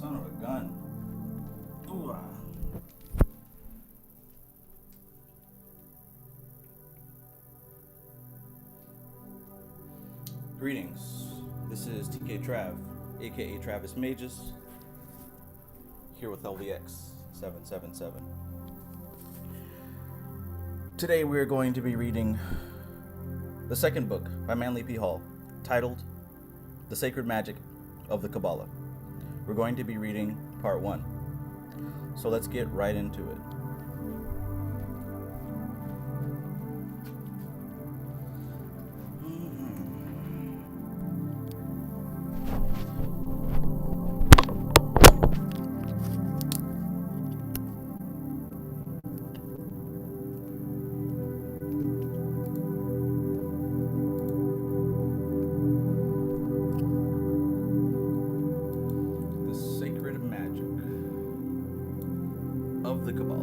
Son of a gun. Ooh, ah. Greetings. This is TK Trav, aka Travis Magus, here with LVX777. Today we are going to be reading the second book by Manly P. Hall, titled The Sacred Magic of the Kabbalah. We're going to be reading part 1. So let's get right into it. Of the Kabbalah.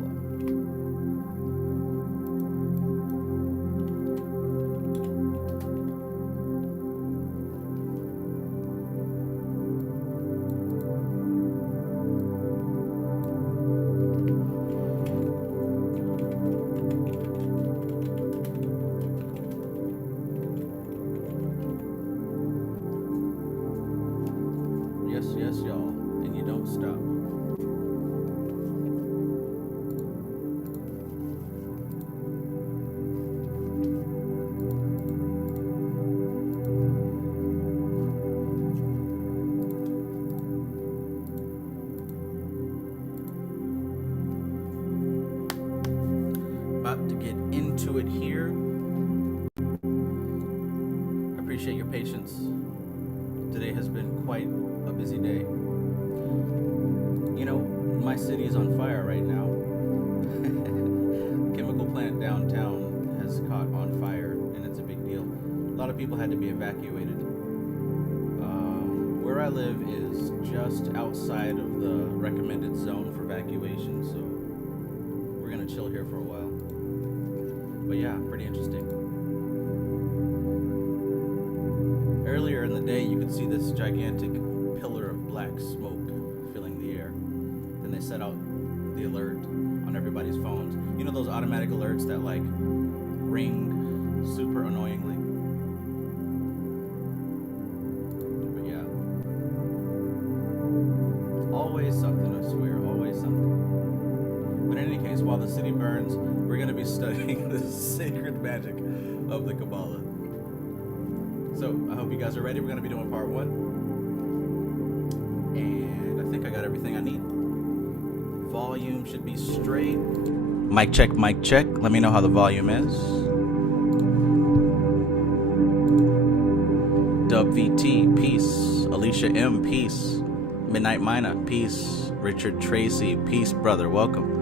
Yes, yes, y'all, and you don't stop. About to get into it here. I appreciate your patience. Today has been quite a busy day. You know, my city is on fire right now. The chemical plant downtown has caught on fire, and it's a big deal. A lot of people had to be evacuated. Where I live is just outside of the recommended zone for evacuation, so we're gonna chill here for a while. But yeah, pretty interesting. Earlier in the day, you could see this gigantic pillar of black smoke filling the air. Then they set out the alert on everybody's phones. You know those automatic alerts that like ring super annoyingly? But yeah. Always something, I swear, always something. But in any case, while the city burns, we're going to be studying the sacred magic of the Kabbalah. So, I hope you guys are ready. We're going to be doing part 1. And I think I got everything I need. Volume should be straight. Mic check, mic check. Let me know how the volume is. Dub VT, peace. Alicia M, peace. Midnight Mina, peace. Richard Tracy, peace, brother. Welcome.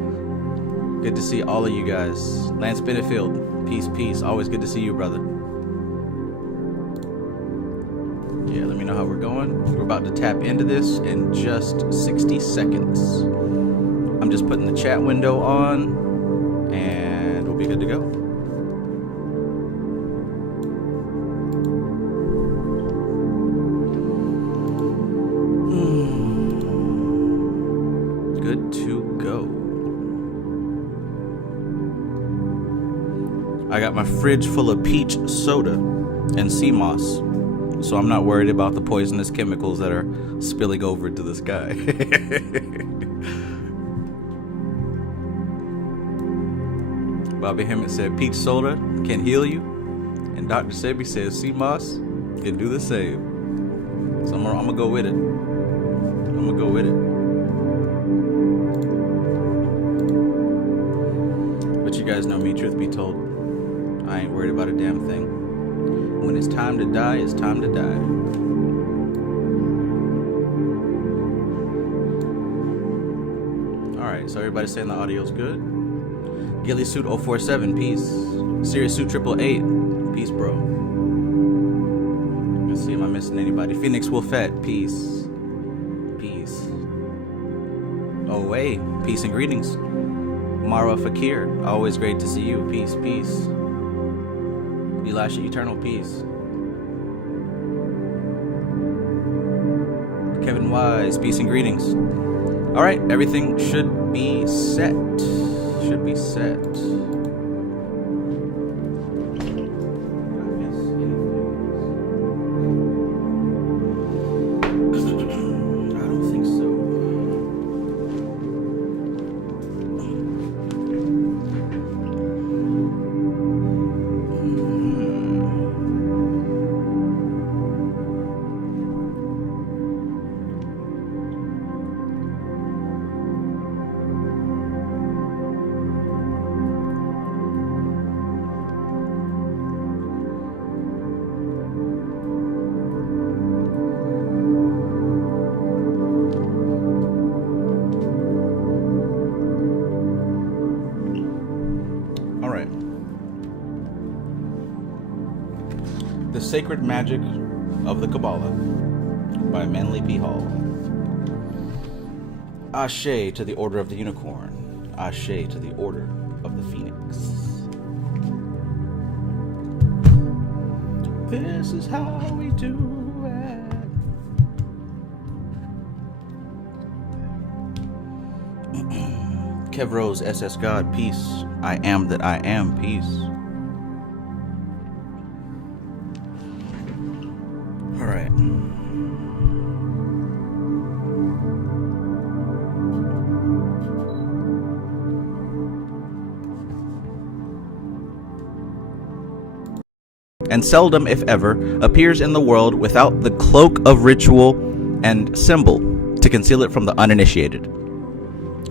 Good to see all of you guys. Lance Benefield, peace, peace. Always good to see you, brother. Yeah, let me know how we're going. We're about to tap into this in just 60 seconds. I'm just putting the chat window on, and we'll be good to go. Good to go. I got my fridge full of peach soda and sea moss, so I'm not worried about the poisonous chemicals that are spilling over into the sky. Bobby Hemmett said peach soda can heal you, and Dr. Sebi says sea moss can do the same. So I'm gonna go with it. I'm gonna go with it. But you guys know me, truth be told, I ain't worried about a damn thing. When it's time to die, it's time to die. Alright, so everybody's saying the audio's good. Gilly Suit 047, peace. Serious Suit 888, peace, bro. Let's see, am I missing anybody? Phoenix Wolfette, peace. Peace. Oh, wait, peace and greetings. Mara Fakir, always great to see you. Peace, peace. Elisha, eternal peace. Kevin Wise, peace and greetings. All right, everything should be set. Should be set. The Sacred Magic of the Kabbalah by Manly P. Hall. Ashe to the Order of the Unicorn. Ashe to the Order of the Phoenix. This is how we do it. Kev Rose, SS God, peace. I am that I am, peace. And seldom, if ever, appears in the world without the cloak of ritual and symbol to conceal it from the uninitiated.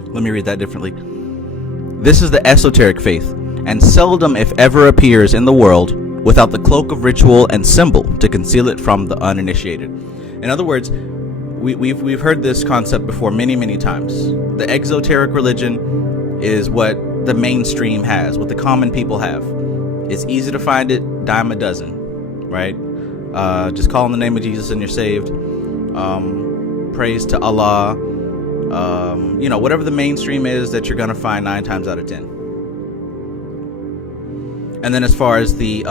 Let me read that differently. This is the esoteric faith, and seldom, if ever, appears in the world without the cloak of ritual and symbol to conceal it from the uninitiated. In other words, we've heard this concept before many times. The exoteric religion is what the mainstream has, what the common people have. It's easy to find it, dime a dozen, right? Just call on the name of Jesus and you're saved. Praise to Allah. Whatever the mainstream is that you're going to find 9 times out of 10. And then as far as the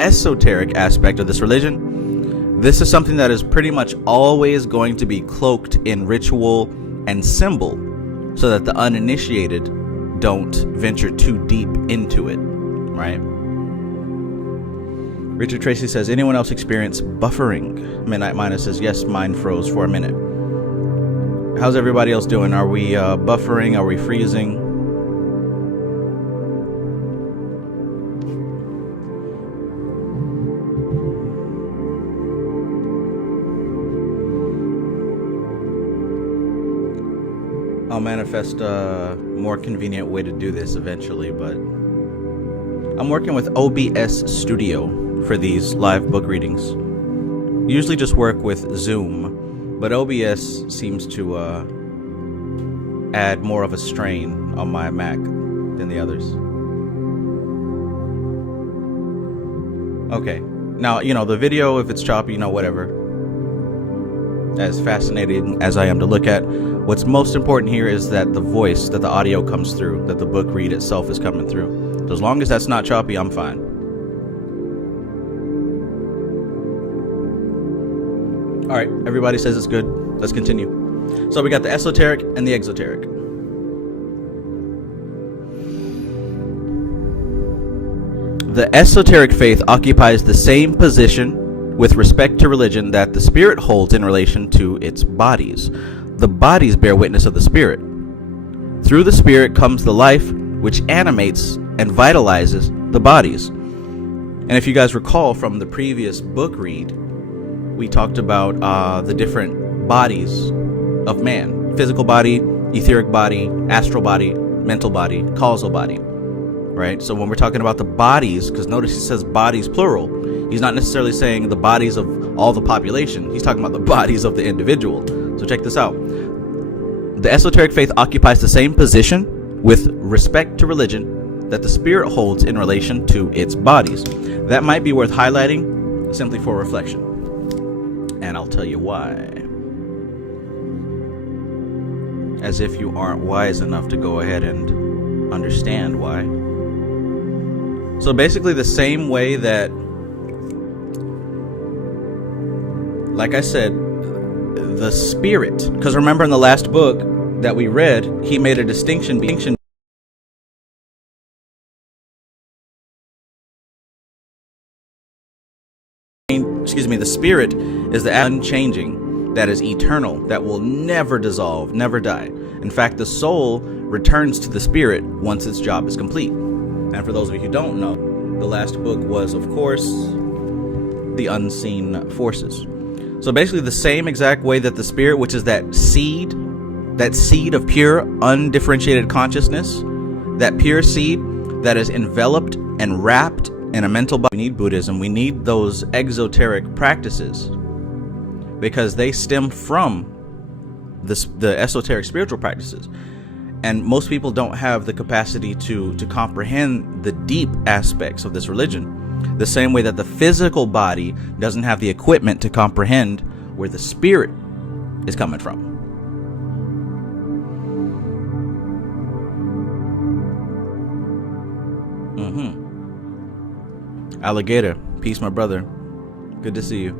esoteric aspect of this religion, this is something that is pretty much always going to be cloaked in ritual and symbol so that the uninitiated don't venture too deep into it, right? Richard Tracy says, anyone else experience buffering? Midnight Minus says, yes, mine froze for a minute. How's everybody else doing? Are we buffering? Are we freezing? I'll manifest a more convenient way to do this eventually, but I'm working with OBS Studio for these live book readings. Usually just work with Zoom, but OBS seems to add more of a strain on my Mac than the others. Okay, now, the video, if it's choppy, whatever. As fascinating as I am to look at, what's most important here is that the voice, that the audio comes through, that the book read itself is coming through. So as long as that's not choppy, I'm fine. All right, everybody says it's good. Let's continue. So we got the esoteric and the exoteric. The esoteric faith occupies the same position with respect to religion that the spirit holds in relation to its bodies. The bodies bear witness of the spirit. Through the spirit comes the life which animates and vitalizes the bodies. And if you guys recall from the previous book read, we talked about the different bodies of man. Physical body, etheric body, astral body, mental body, causal body. Right? So when we're talking about the bodies, because notice he says bodies plural, he's not necessarily saying the bodies of all the population. He's talking about the bodies of the individual. So check this out. The esoteric faith occupies the same position with respect to religion that the spirit holds in relation to its bodies. That might be worth highlighting simply for reflection. And I'll tell you why. As if you aren't wise enough to go ahead and understand why. So basically the same way that like I said, the spirit, because remember in the last book that we read, he made a distinction. Excuse me, the spirit is the unchanging, that is eternal, that will never dissolve, never die. In fact, the soul returns to the spirit once its job is complete. And for those of you who don't know, the last book was, of course, the unseen forces. So basically the same exact way that the spirit, which is that seed of pure undifferentiated consciousness, that pure seed that is enveloped and wrapped in a mental body. We need Buddhism. We need those exoteric practices because they stem from the esoteric spiritual practices. And most people don't have the capacity to comprehend the deep aspects of this religion. The same way that the physical body doesn't have the equipment to comprehend where the spirit is coming from. Alligator, peace, my brother. Good to see you.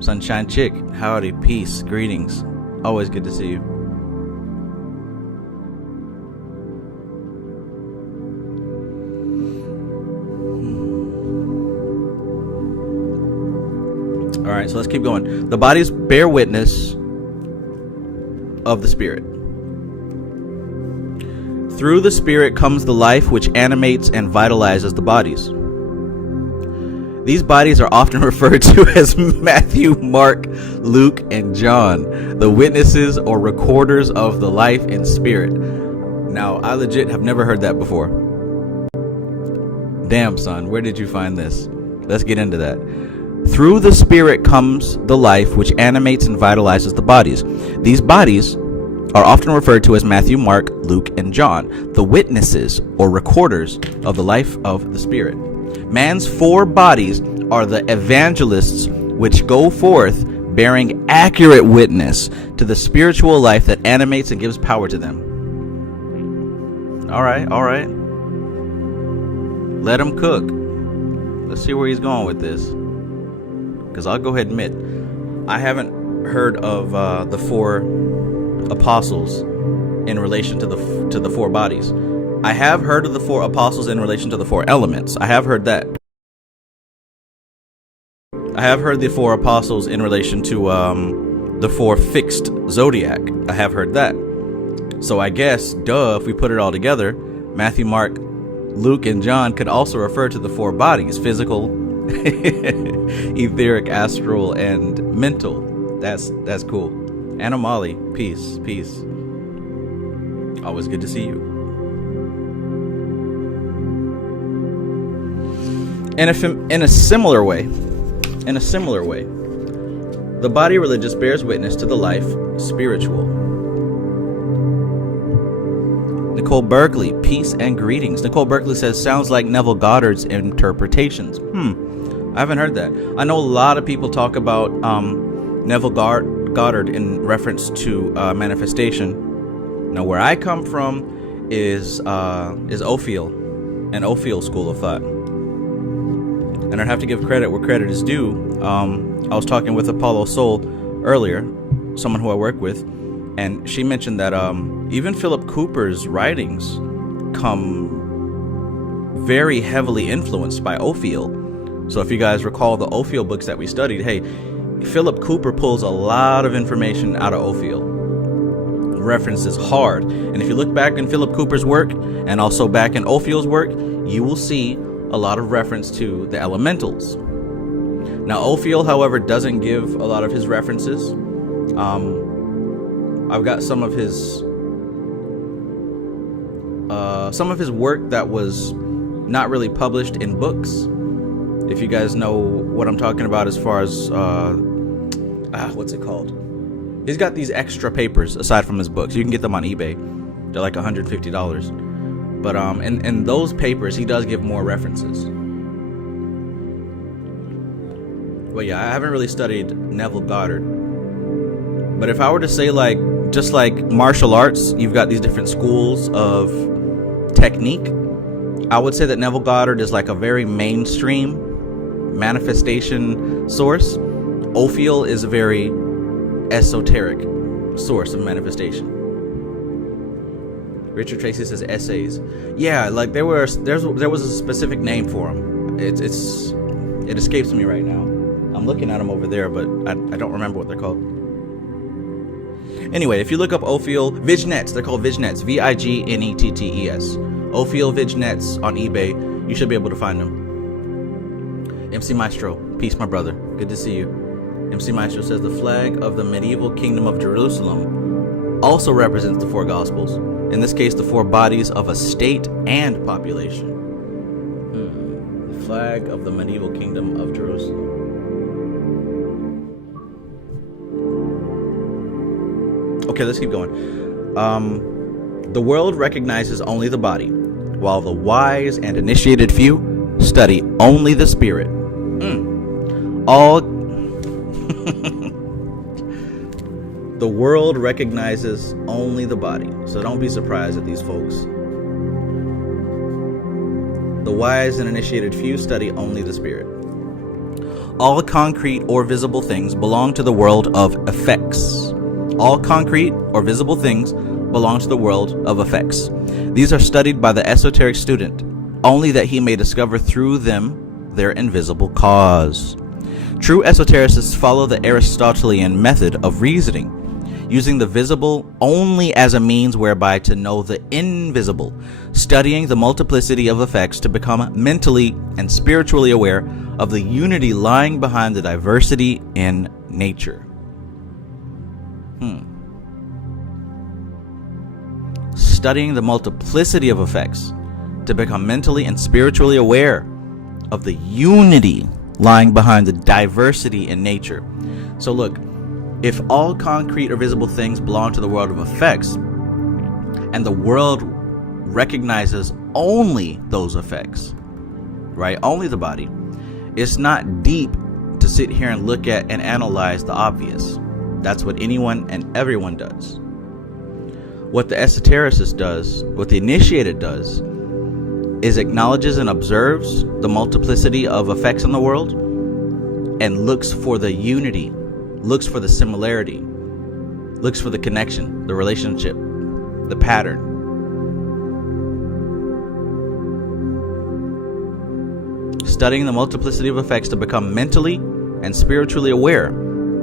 Sunshine Chick, howdy, peace, greetings. Always good to see you. All right, so let's keep going. The bodies bear witness of the spirit. Through the spirit comes the life which animates and vitalizes the bodies. These bodies are often referred to as Matthew, Mark, Luke, and John, the witnesses or recorders of the life and spirit. Now, I legit have never heard that before. Damn, son, where did you find this? Let's get into that. Through the spirit comes the life which animates and vitalizes the bodies. These bodies are often referred to as Matthew, Mark, Luke, and John, the witnesses or recorders of the life of the spirit. Man's four bodies are the evangelists which go forth bearing accurate witness to the spiritual life that animates and gives power to them. All right. Let him cook. Let's see where he's going with this. Because I'll go ahead and admit, I haven't heard of the four apostles in relation to the four bodies. I have heard of the four apostles in relation to the four elements. I have heard that. I have heard the four apostles in relation to the four fixed zodiac. I have heard that. So I guess, if we put it all together, Matthew, Mark, Luke, and John could also refer to the four bodies: physical, etheric, astral, and mental. That's cool. Anamali, peace. Always good to see you. In a similar way, the body religious bears witness to the life spiritual. Nicole Berkeley, peace and greetings. Nicole Berkeley says, sounds like Neville Goddard's interpretations. I haven't heard that. I know a lot of people talk about Neville Goddard in reference to manifestation. Now, where I come from is Ophiel, an Ophiel school of thought. And I'd have to give credit where credit is due. I was talking with Apollo Soul earlier, someone who I work with, and she mentioned that even Philip Cooper's writings come very heavily influenced by Ophiel. So if you guys recall the Ophiel books that we studied, hey, Philip Cooper pulls a lot of information out of Ophiel. References hard. And if you look back in Philip Cooper's work and also back in Ophiel's work, you will see a lot of reference to the elementals. Now, Ophiel, however, doesn't give a lot of his references. I've got some of his work that was not really published in books. If you guys know what I'm talking about as far as what's it called? He's got these extra papers aside from his books. You can get them on eBay. They're like $150. But in those papers, he does give more references. But yeah, I haven't really studied Neville Goddard. But if I were to say, just like martial arts, you've got these different schools of technique, I would say that Neville Goddard is like a very mainstream manifestation source. Ophiel is a very esoteric source of manifestation. Richard Tracy says essays. Yeah, like there was a specific name for them. It escapes me right now. I'm looking at them over there, but I don't remember what they're called. Anyway, if you look up Ophiel Vignets, they're called Vignets, Vignetts. Ophiel Vignets on eBay, you should be able to find them. MC Maestro, peace, my brother. Good to see you. MC Maestro says the flag of the medieval kingdom of Jerusalem also represents the four gospels. In this case, the four bodies of a state and population. The flag of the medieval kingdom of Jerusalem. Okay, let's keep going. The world recognizes only the body, while the wise and initiated few study only the spirit. The world recognizes only the body, so don't be surprised at these folks. The wise and initiated few study only the spirit. All concrete or visible things belong to the world of effects. All concrete or visible things belong to the world of effects. These are studied by the esoteric student, only that he may discover through them their invisible cause. True esotericists follow the Aristotelian method of reasoning, using the visible only as a means whereby to know the invisible, studying the multiplicity of effects to become mentally and spiritually aware of the unity lying behind the diversity in nature. Studying the multiplicity of effects to become mentally and spiritually aware of the unity lying behind the diversity in nature. So look, if all concrete or visible things belong to the world of effects, and the world recognizes only those effects, right? Only the body, it's not deep to sit here and look at and analyze the obvious. That's what anyone and everyone does. What the esotericist does, what the initiated does, is acknowledges and observes the multiplicity of effects in the world and looks for the unity, looks for the similarity, looks for the connection, the relationship, the pattern. Studying the multiplicity of effects to become mentally and spiritually aware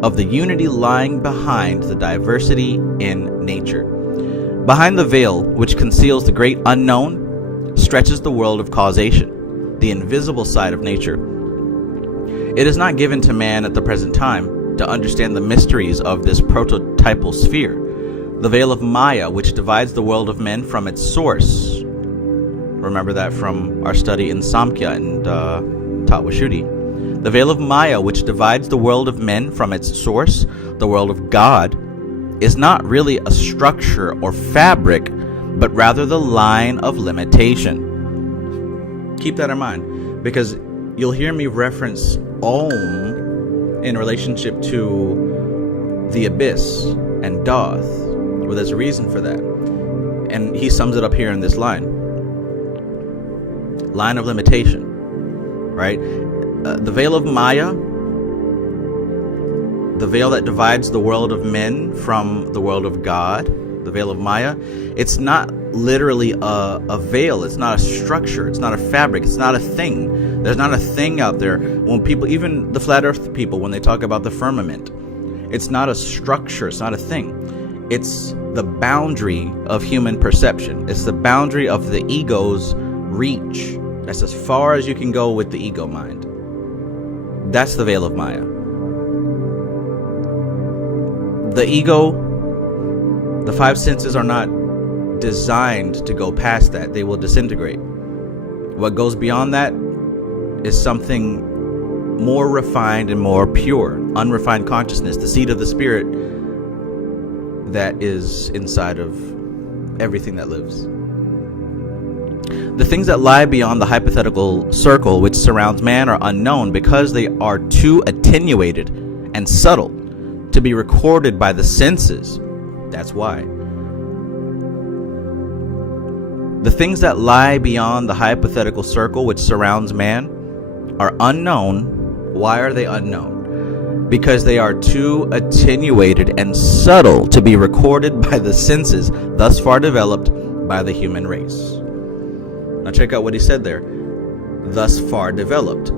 of the unity lying behind the diversity in nature. Behind the veil, which conceals the great unknown, stretches the world of causation, the invisible side of nature. It is not given to man at the present time to understand the mysteries of this prototypal sphere, the veil of Maya, which divides the world of men from its source. Remember that from our study in Samkhya and Tattvashuddhi. The veil of Maya, which divides the world of men from its source, the world of God, is not really a structure or fabric, but rather the line of limitation. Keep that in mind, because you'll hear me reference Om in relationship to the abyss and Doth. Well, there's a reason for that. And he sums it up here in this line. Line of limitation, right? The veil of Maya, the veil that divides the world of men from the world of God, the veil of Maya, it's not literally a veil. It's not a structure. It's not a fabric. It's not a thing. There's not a thing out there. When people, even the flat earth people, when they talk about the firmament, it's not a structure. It's not a thing. It's the boundary of human perception. It's the boundary of the ego's reach. That's as far as you can go with the ego mind. That's the veil of Maya. The ego, the five senses are not designed to go past that. They will disintegrate. What goes beyond that is something more refined and more pure. Unrefined consciousness, the seed of the spirit that is inside of everything that lives. The things that lie beyond the hypothetical circle which surrounds man are unknown because they are too attenuated and subtle to be recorded by the senses. That's why. The things that lie beyond the hypothetical circle which surrounds man are unknown. Why are they unknown? because they are too attenuated and subtle to be recorded by the senses thus far developed by the human race. Now check out what he said there. Thus far developed.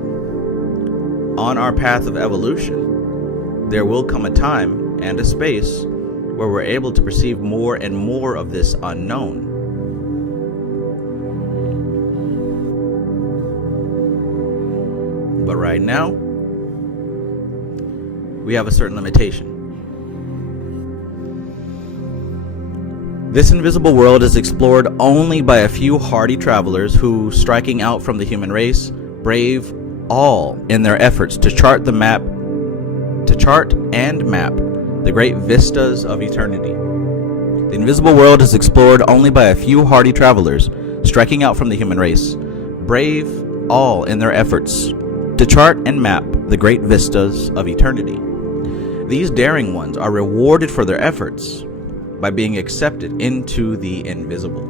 On our path of evolution, there will come a time and a space where we're able to perceive more and more of this unknown. But right now, we have a certain limitation. This invisible world is explored only by a few hardy travelers who, striking out from the human race, brave all in their efforts to chart and map the great vistas of eternity. The invisible world is explored only by a few hardy travelers, striking out from the human race, brave all in their efforts to chart and map the great vistas of eternity. These daring ones are rewarded for their efforts by being accepted into the invisible.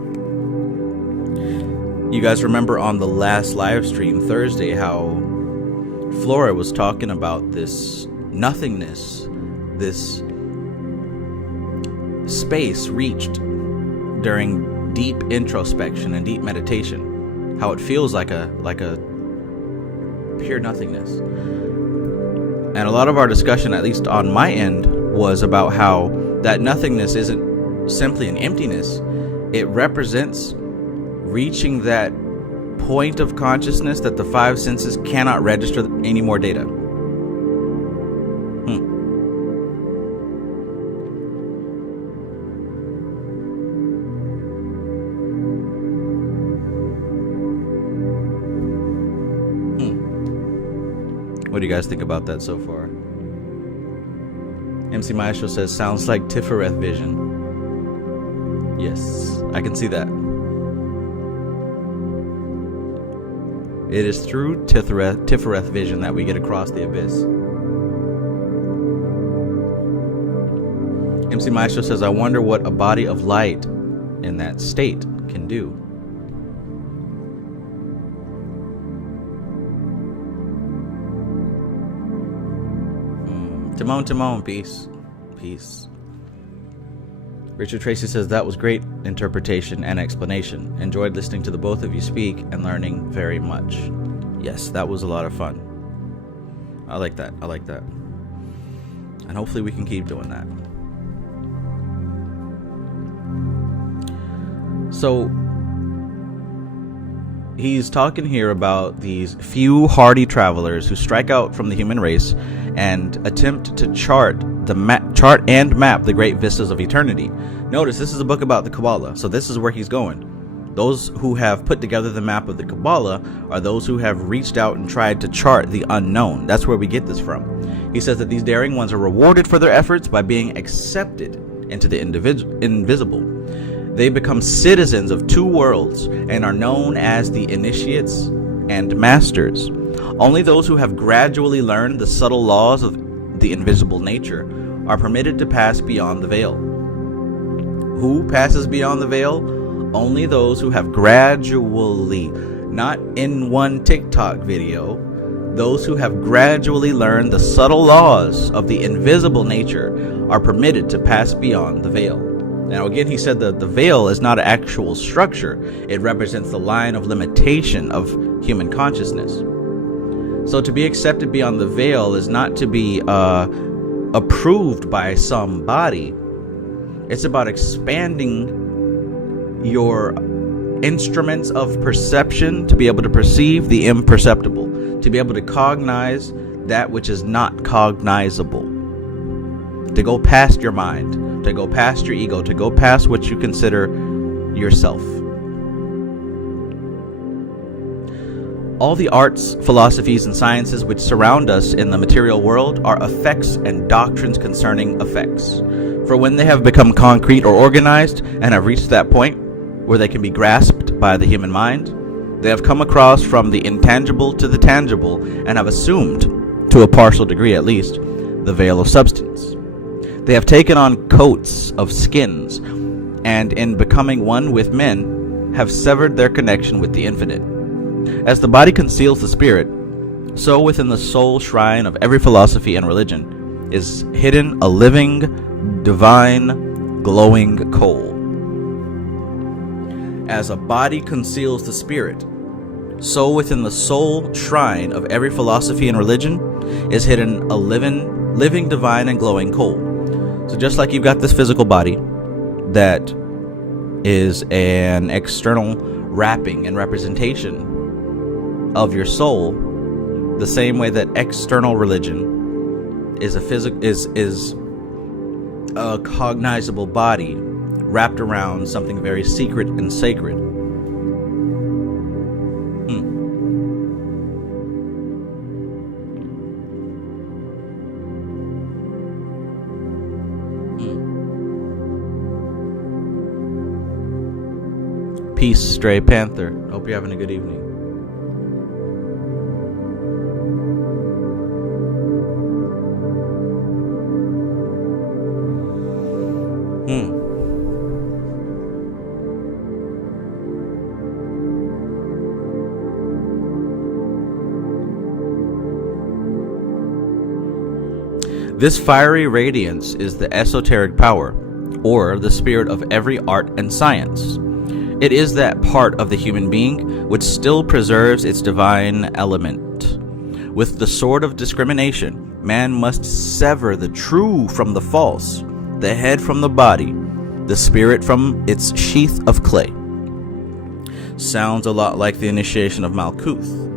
You guys remember on the last live stream Thursday how Flora was talking about this nothingness, this space reached during deep introspection and deep meditation, how it feels like a pure nothingness. And a lot of our discussion, at least on my end, was about how that nothingness isn't simply an emptiness. It represents reaching that point of consciousness that the five senses cannot register any more data. What do you guys think about that so far? MC Maestro says, sounds like Tifereth vision. Yes, I can see that. It is through Tifereth vision that we get across the abyss. MC Maestro says, I wonder what a body of light in that state can do. Timon, peace. Richard Tracy says, that was great interpretation and explanation. Enjoyed listening to the both of you speak and learning very much. Yes, that was a lot of fun. I like that. And hopefully we can keep doing that. So, he's talking here about these few hardy travelers who strike out from the human race and attempt to chart and map the great vistas of eternity. Notice this is a book about the Kabbalah, so this is where he's going. Those who have put together the map of the Kabbalah are those who have reached out and tried to chart the unknown. That's where we get this from. He says that these daring ones are rewarded for their efforts by being accepted into the invisible. They become citizens of two worlds and are known as the initiates and masters. Only those who have gradually learned the subtle laws of the invisible nature are permitted to pass beyond the veil. Who passes beyond the veil? Only those who have gradually, not in one TikTok video, those who have gradually learned the subtle laws of the invisible nature are permitted to pass beyond the veil. Now again, he said that the veil is not an actual structure. It represents the line of limitation of human consciousness. So to be accepted beyond the veil is not to be approved by somebody. It's about expanding your instruments of perception to be able to perceive the imperceptible, to be able to cognize that which is not cognizable, to go past your mind, to go past your ego, to go past what you consider yourself. All the arts, philosophies, and sciences which surround us in the material world are effects and doctrines concerning effects. For when they have become concrete or organized and have reached that point where they can be grasped by the human mind, they have come across from the intangible to the tangible and have assumed, to a partial degree at least, the veil of substance. They have taken on coats of skins, and in becoming one with men, have severed their connection with the infinite. As the body conceals the spirit, So within the soul shrine of every philosophy and religion is hidden a living, divine, glowing coal. As a body conceals the spirit, so within the soul shrine of every philosophy and religion is hidden a living, divine, and glowing coal. So just like you've got this physical body that is an external wrapping and representation of your soul, the same way that external religion is a cognizable body wrapped around something very secret and sacred. Peace, Stray Panther. Hope you're having a good evening. This fiery radiance is the esoteric power, or the spirit of every art and science. It is that part of the human being which still preserves its divine element. With the sword of discrimination, man must sever the true from the false, the head from the body, the spirit from its sheath of clay. Sounds a lot like the initiation of Malkuth.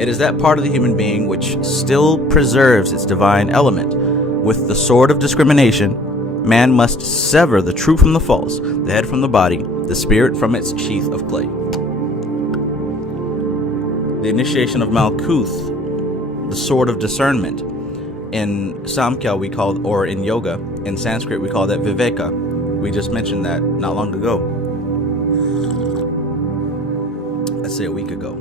It is that part of the human being which still preserves its divine element. With the sword of discrimination, man must sever the true from the false, the head from the body, the spirit from its sheath of clay. The initiation of Malkuth, the sword of discernment. In Samkhya we call, or in yoga, in Sanskrit we call that Viveka. We just mentioned that not long ago. Let's say a week ago.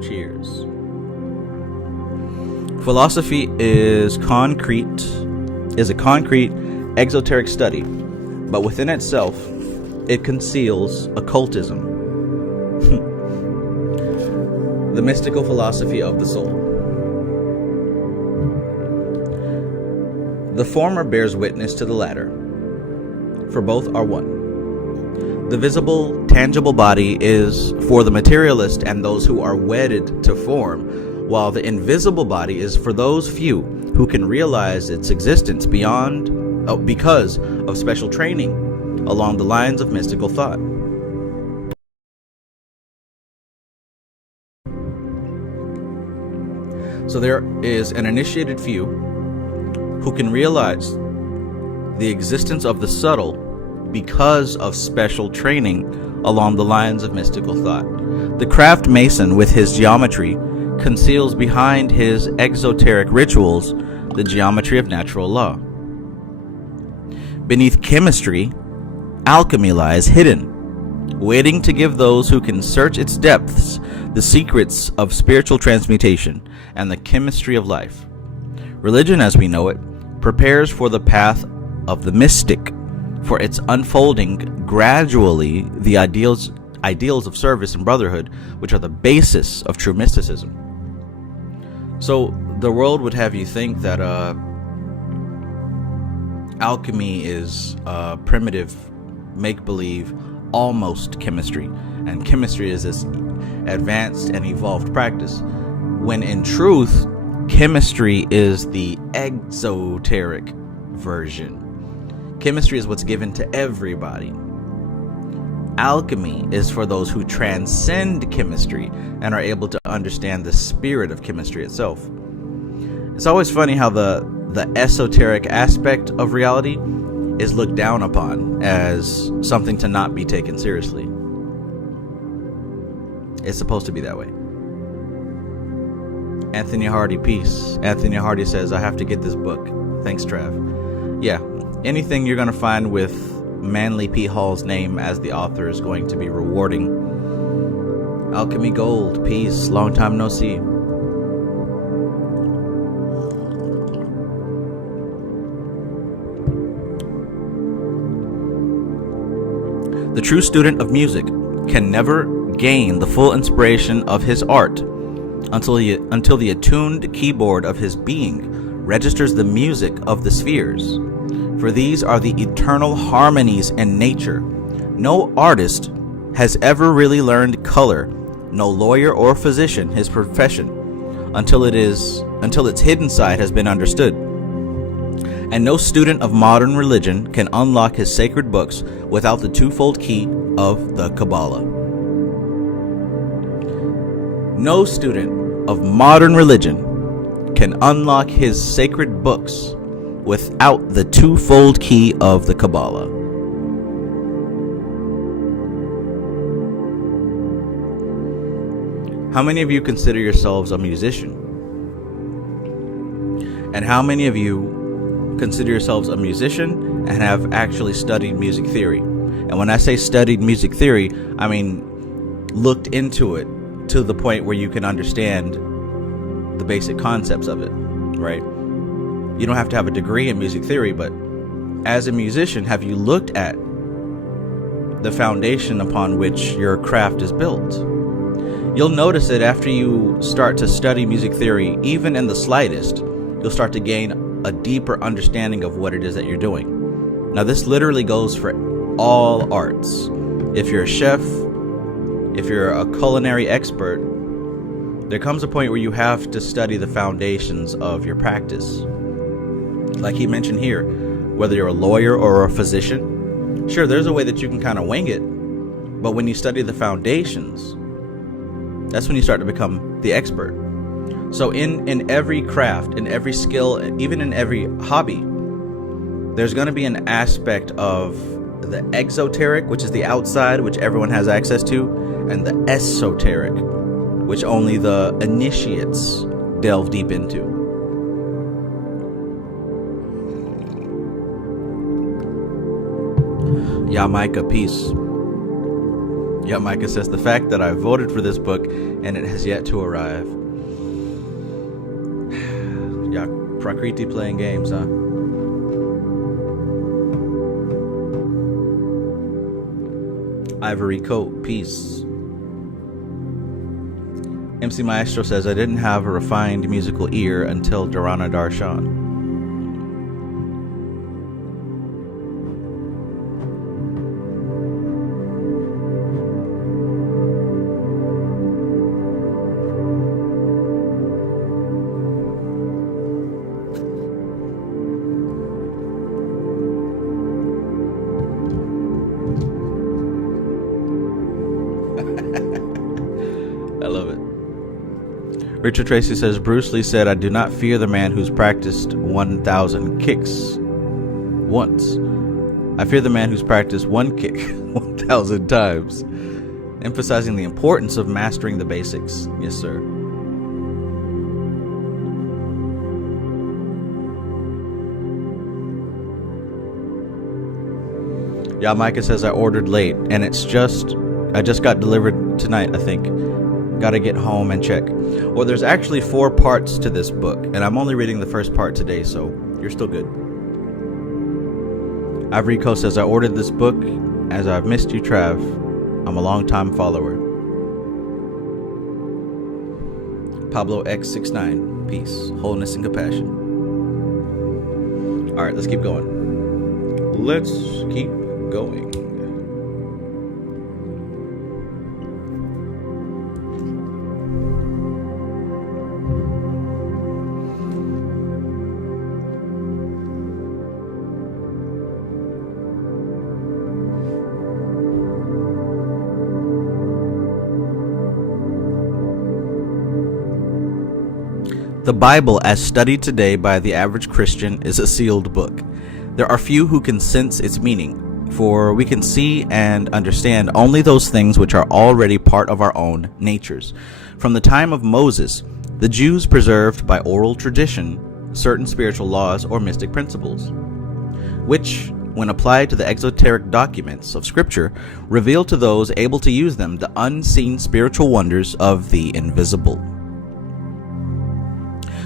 Cheers. Philosophy is a concrete, exoteric study, but within itself, it conceals occultism, the mystical philosophy of the soul. The former bears witness to the latter, for both are one. The visible, tangible body is for the materialist and those who are wedded to form, while the invisible body is for those few who can realize its existence because of special training along the lines of mystical thought. So there is an initiated few who can realize the existence of the subtle because of special training along the lines of mystical thought. The craft mason with his geometry conceals behind his exoteric rituals the geometry of natural law. Beneath chemistry, alchemy lies hidden, waiting to give those who can search its depths the secrets of spiritual transmutation and the chemistry of life. Religion, as we know it, prepares for the path of the mystic, for its unfolding gradually the ideals of service and brotherhood, which are the basis of true mysticism. So the world would have you think that alchemy is primitive, make-believe, almost chemistry, and chemistry is this advanced and evolved practice, when in truth, chemistry is the exoteric version. Chemistry is what's given to everybody. Alchemy is for those who transcend chemistry and are able to understand the spirit of chemistry itself. It's always funny how the esoteric aspect of reality is looked down upon as something to not be taken seriously. It's supposed to be that way. Anthony Hardy, peace. Anthony Hardy says, I have to get this book. Thanks, Trav. Yeah, anything you're going to find with Manly P. Hall's name as the author is going to be rewarding. Alchemy Gold, peace. Long time no see. The true student of music can never gain the full inspiration of his art until the attuned keyboard of his being registers the music of the spheres. For these are the eternal harmonies in nature. No artist has ever really learned color, no lawyer or physician his profession, until its hidden side has been understood. And no student of modern religion can unlock his sacred books without the twofold key of the Kabbalah. No student of modern religion can unlock his sacred books without the twofold key of the Kabbalah. How many of you consider yourselves a musician? And how many of you consider yourselves a musician and have actually studied music theory? And when I say studied music theory, I mean looked into it to the point where you can understand the basic concepts of it, right? You don't have to have a degree in music theory, but as a musician, have you looked at the foundation upon which your craft is built? You'll notice that after you start to study music theory, even in the slightest, you'll start to gain a deeper understanding of what it is that you're doing. Now, this literally goes for all arts. If you're a chef, if you're a culinary expert, there comes a point where you have to study the foundations of your practice. Like he mentioned here, whether you're a lawyer or a physician, sure, there's a way that you can kind of wing it, but when you study the foundations, that's when you start to become the expert. So in every craft, in every skill, even in every hobby, there's going to be an aspect of the exoteric, which is the outside, which everyone has access to, and the esoteric, which only the initiates delve deep into. Yamaika, peace. Yamaika says, the fact that I voted for this book and it has yet to arrive. Yeah, Prakriti playing games, huh? Ivory Coat, peace. MC Maestro says, I didn't have a refined musical ear until Dharana Darshan. Richard Tracy says, Bruce Lee said, I do not fear the man who's practiced 1,000 kicks once. I fear the man who's practiced one kick 1,000 times. Emphasizing the importance of mastering the basics. Yes, sir. Yeah, Micah says, I ordered late, and I just got delivered tonight, I think. Gotta get home and check. Well, there's actually 4 parts to this book, and I'm only reading the first part today, so you're still good. Ivory Coast says, I ordered this book as I've missed you, Trav. I'm a long-time follower. Pablo X69, peace, wholeness, and compassion. Alright, let's keep going. Let's keep going. The Bible, as studied today by the average Christian, is a sealed book. There are few who can sense its meaning, for we can see and understand only those things which are already part of our own natures. From the time of Moses, the Jews preserved by oral tradition certain spiritual laws or mystic principles, which, when applied to the exoteric documents of Scripture, reveal to those able to use them the unseen spiritual wonders of the invisible.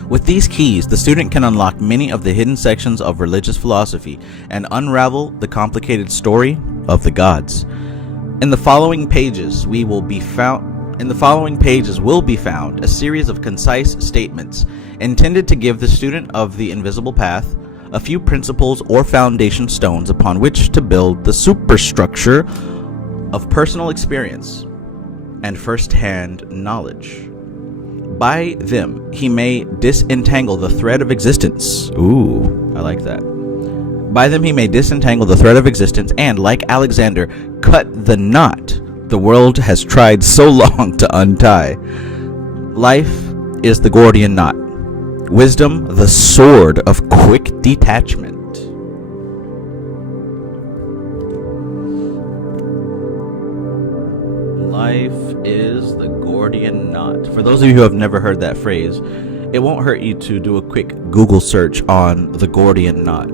With these keys, the student can unlock many of the hidden sections of religious philosophy and unravel the complicated story of the gods. In the following pages will be found a series of concise statements intended to give the student of the invisible path a few principles or foundation stones upon which to build the superstructure of personal experience and first-hand knowledge. By them, he may disentangle the thread of existence. Ooh, I like that. By them, he may disentangle the thread of existence and, like Alexander, cut the knot the world has tried so long to untie. Life is the Gordian knot. Wisdom, the sword of quick detachment. Life is the Gordian knot. For those of you who have never heard that phrase, it won't hurt you to do a quick Google search on the Gordian knot.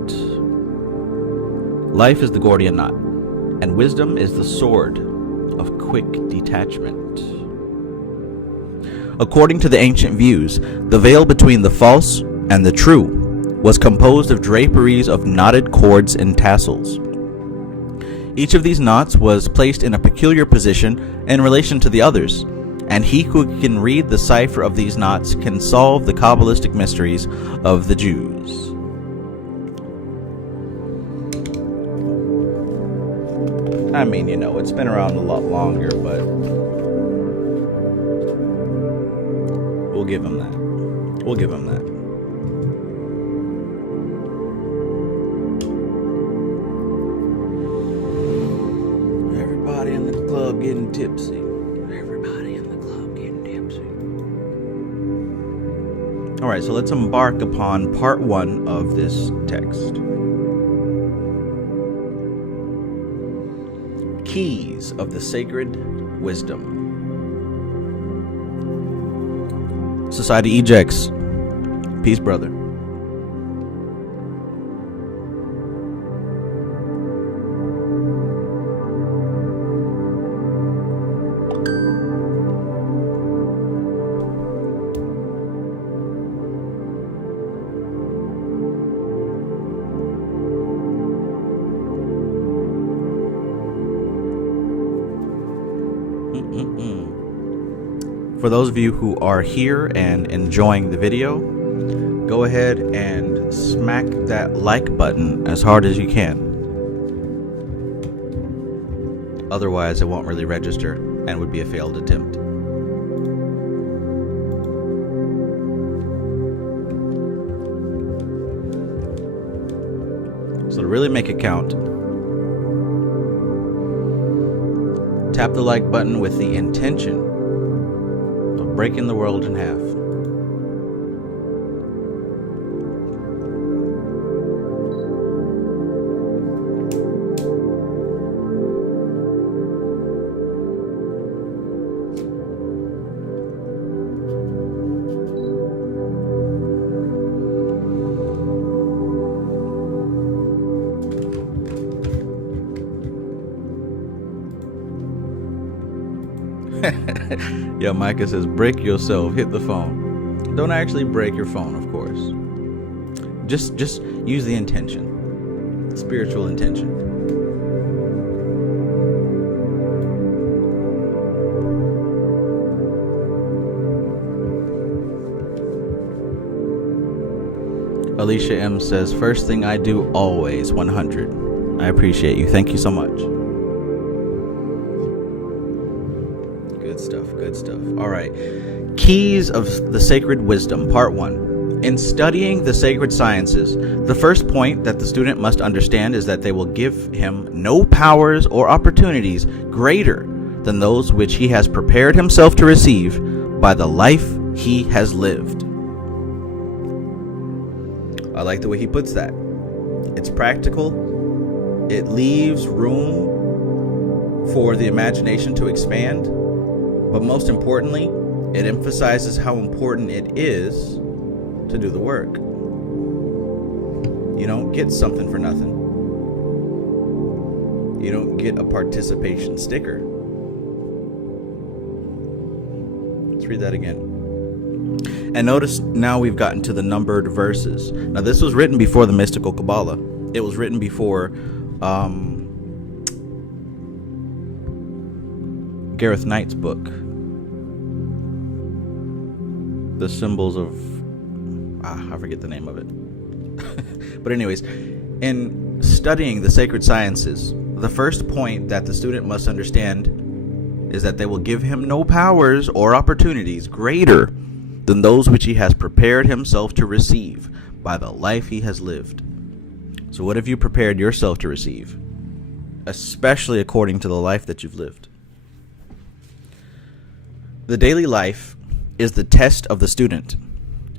Life is the Gordian knot, and wisdom is the sword of quick detachment. According to the ancient views, the veil between the false and the true was composed of draperies of knotted cords and tassels. Each of these knots was placed in a peculiar position in relation to the others, and he who can read the cipher of these knots can solve the Kabbalistic mysteries of the Jews. I mean, it's been around a lot longer, but we'll give him that. We'll give him that. Everybody in the club getting tipsy. Everybody in the club getting tipsy. All right, so let's embark upon part 1 of this text. Keys of the sacred wisdom. Society ejects. Peace, brother. For those of you who are here and enjoying the video, go ahead and smack that like button as hard as you can. Otherwise, it won't really register and would be a failed attempt. So to really make it count, tap the like button with the intention of breaking the world in half. Yeah, Micah says, break yourself, hit the phone. Don't actually break your phone, of course. Just use the intention, spiritual intention. Alicia M says, first thing I do always, 100. I appreciate you. Thank you so much. Good stuff. All right. Keys of the Sacred Wisdom, Part 1. In studying the sacred sciences, the first point that the student must understand is that they will give him no powers or opportunities greater than those which he has prepared himself to receive by the life he has lived. I like the way he puts that. It's practical. It leaves room for the imagination to expand. But most importantly, it emphasizes how important it is to do the work. You don't get something for nothing. You don't get a participation sticker. Let's read that again. And notice now we've gotten to the numbered verses. Now this was written before the mystical Kabbalah. It was written before Gareth Knight's book, The Symbols of... I forget the name of it. But anyways, in studying the sacred sciences, the first point that the student must understand is that they will give him no powers or opportunities greater than those which he has prepared himself to receive by the life he has lived. So what have you prepared yourself to receive, especially according to the life that you've lived? The daily life is the test of the student,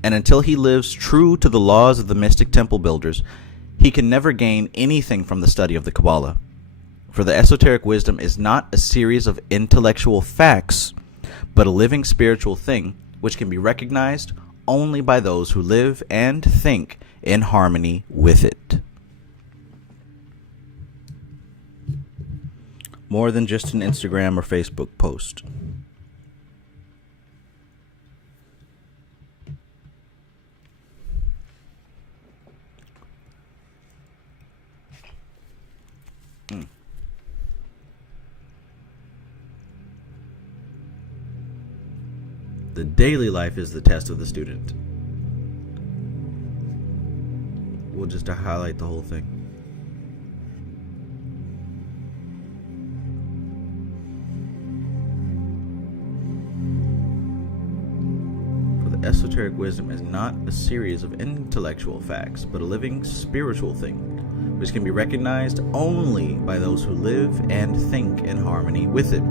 and until he lives true to the laws of the mystic temple builders, he can never gain anything from the study of the Kabbalah. For the esoteric wisdom is not a series of intellectual facts, but a living spiritual thing which can be recognized only by those who live and think in harmony with it. More than just an Instagram or Facebook post. The daily life is the test of the student. We'll just highlight the whole thing. For the esoteric wisdom is not a series of intellectual facts, but a living spiritual thing, which can be recognized only by those who live and think in harmony with it.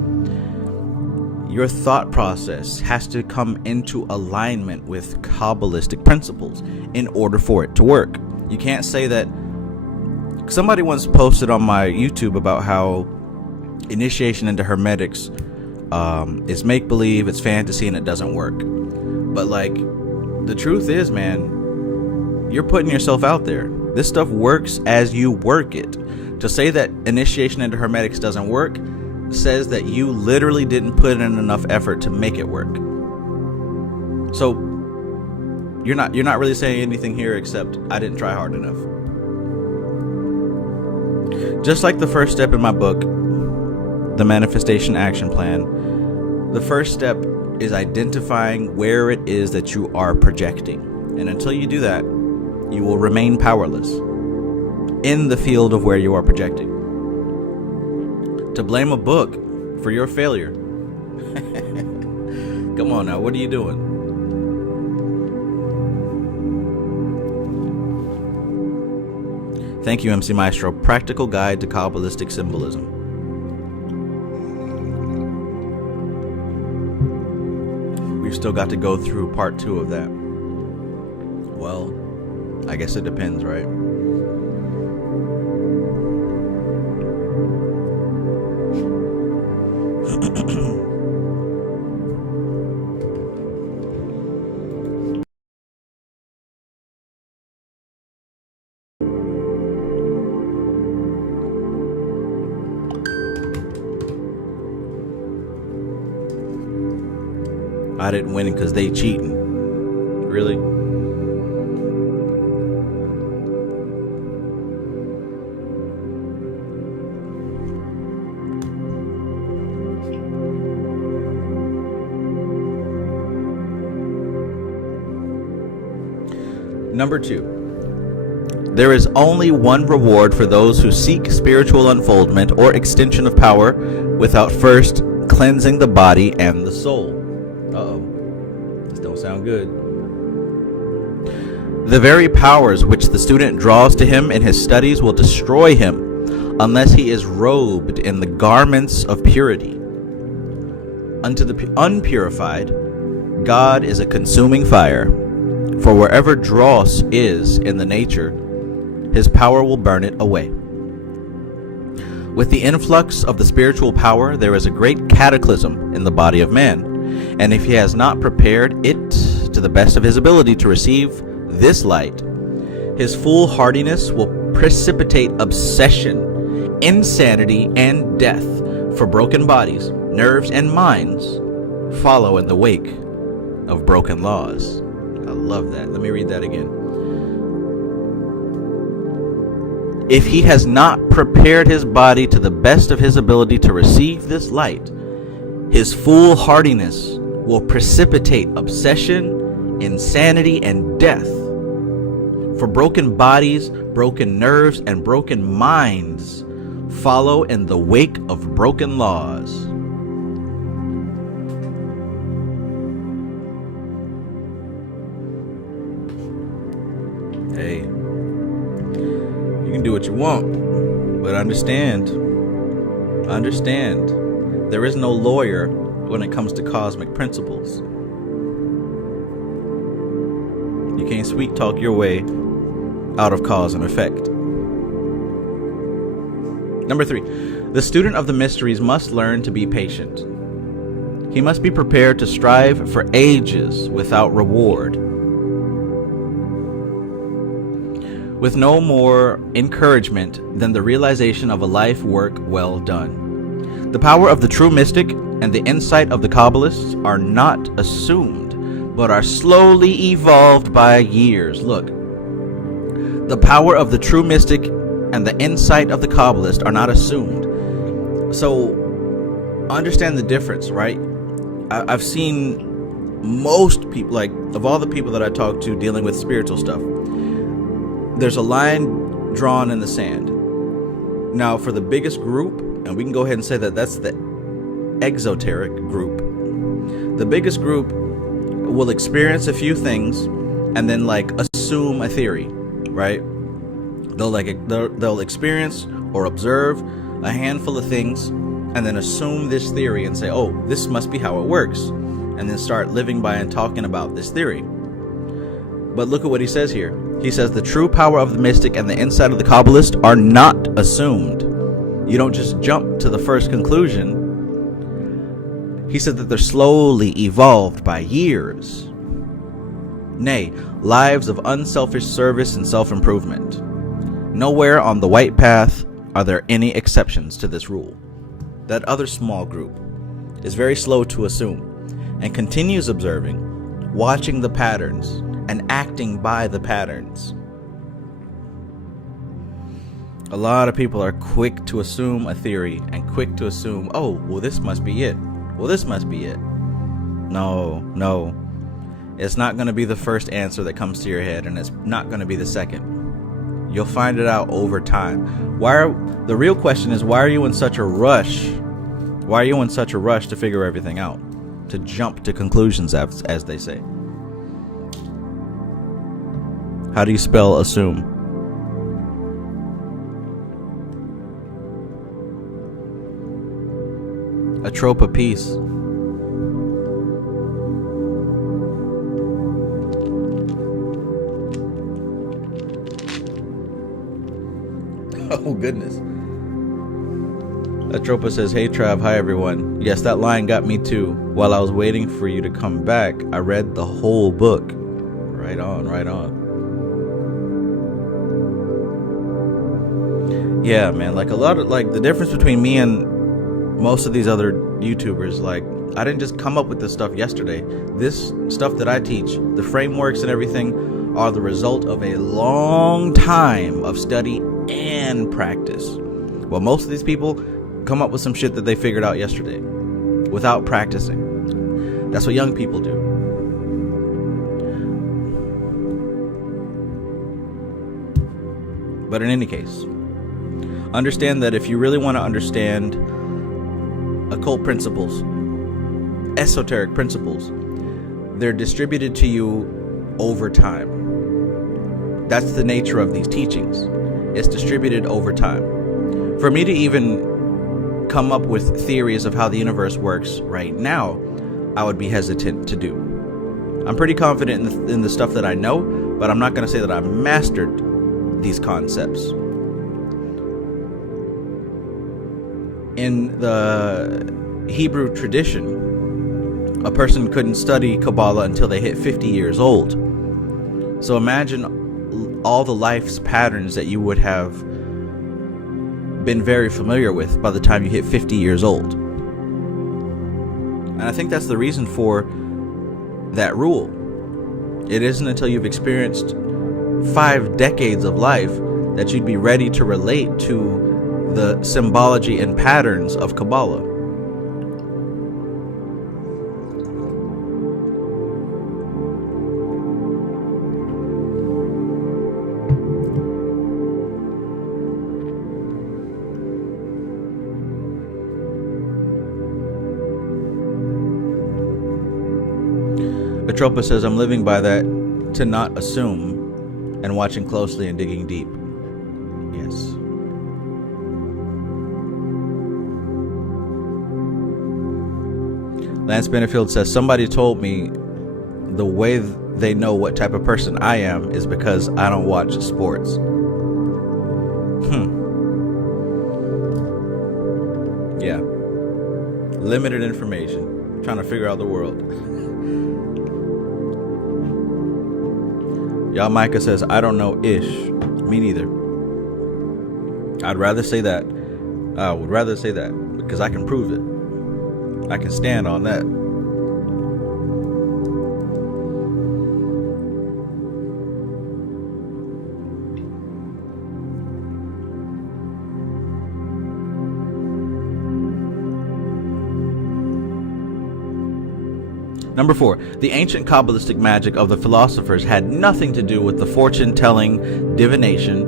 Your thought process has to come into alignment with Kabbalistic principles in order for it to work. You can't say that... Somebody once posted on my YouTube about how initiation into Hermetics is make-believe, it's fantasy, and it doesn't work. But like, the truth is, man, you're putting yourself out there. This stuff works as you work it. To say that initiation into Hermetics doesn't work says that you literally didn't put in enough effort to make it work. So you're not really saying anything here except I didn't try hard enough. Just like the first step in my book, The Manifestation Action Plan, the first step is identifying where it is that you are projecting. And until you do that, you will remain powerless in the field of where you are projecting. To blame a book for your failure. Come on now, what are you doing? Thank you, MC Maestro. Practical Guide to Kabbalistic Symbolism. We've still got to go through part 2 of that. Well, I guess it depends, right? I didn't win because they cheating. Really? Number 2. There is only one reward for those who seek spiritual unfoldment or extension of power without first cleansing the body and the soul. Uh-oh. This don't sound good. The very powers which the student draws to him in his studies will destroy him unless he is robed in the garments of purity. Unto the unpurified, God is a consuming fire. For wherever dross is in the nature, his power will burn it away. With the influx of the spiritual power, there is a great cataclysm in the body of man. And if he has not prepared it to the best of his ability to receive this light, his foolhardiness will precipitate obsession, insanity, and death. For broken bodies, nerves, and minds follow in the wake of broken laws. I love that. Let me read that again. If he has not prepared his body to the best of his ability to receive this light, His foolhardiness will precipitate obsession, insanity, and death. For broken bodies, broken nerves, and broken minds follow in the wake of broken laws. Hey, you can do what you want, but understand, there is no lawyer when it comes to cosmic principles. You can't sweet talk your way out of cause and effect. Number 3, the student of the mysteries must learn to be patient. He must be prepared to strive for ages without reward, with no more encouragement than the realization of a life work well done. The power of the true mystic and the insight of the Kabbalists are not assumed, but are slowly evolved by years. Look, the power of the true mystic and the insight of the Kabbalist are not assumed. So understand the difference, right? I've seen most people, like of all the people that I talk to dealing with spiritual stuff, there's a line drawn in the sand. Now for the biggest group, and we can go ahead and say that that's the exoteric group, the biggest group will experience a few things and then like assume a theory, right? They'll experience or observe a handful of things and then assume this theory and say, oh, this must be how it works, and then start living by and talking about this theory. But look at what he says here. He says the true power of the mystic and the insight of the Kabbalist are not assumed. You don't just jump to the first conclusion. He said that they're slowly evolved by years. Nay, lives of unselfish service and self-improvement. Nowhere on the white path are there any exceptions to this rule. That other small group is very slow to assume and continues observing, watching the patterns, and acting by the patterns. A lot of people are quick to assume a theory and quick to assume, oh, well, this must be it. Well, this must be it. No. It's not going to be the first answer that comes to your head, and it's not going to be the second. You'll find it out over time. The real question is, why are you in such a rush? Why are you in such a rush to figure everything out? To jump to conclusions, as they say. How do you spell assume? A trope of peace. Oh, goodness. Atropa says, hey, Trav. Hi, everyone. Yes, that line got me, too. While I was waiting for you to come back, I read the whole book. Right on. Yeah, man. Like, a lot of, like, the difference between me and most of these other YouTubers, like, I didn't just come up with this stuff yesterday. This stuff that I teach, the frameworks and everything, are the result of a long time of study and practice. Well, most of these people come up with some shit that they figured out yesterday without practicing. That's what young people do. But in any case, understand that if you really want to understand occult principles, esoteric principles, they're distributed to you over time. That's the nature of these teachings. It's distributed over time. For me to even come up with theories of how the universe works right now, I would be hesitant to do. I'm pretty confident in the stuff that I know, but I'm not going to say that I've mastered these concepts. In the Hebrew tradition, a person couldn't study Kabbalah until they hit 50 years old. So imagine all the life's patterns that you would have been very familiar with by the time you hit 50 years old. And I think that's the reason for that rule. It isn't until you've experienced 5 decades of life that you'd be ready to relate to the symbology and patterns of Kabbalah. Tropa says, I'm living by that to not assume and watching closely and digging deep. Yes. Lance Benefield says, somebody told me the way they know what type of person I am is because I don't watch sports. Yeah. Limited information. Trying to figure out the world. Y'all Micah says, I don't know ish. Me neither. I'd rather say that. I would rather say that because I can prove it. I can stand on that. Number 4, the ancient Kabbalistic magic of the philosophers had nothing to do with the fortune-telling, divination,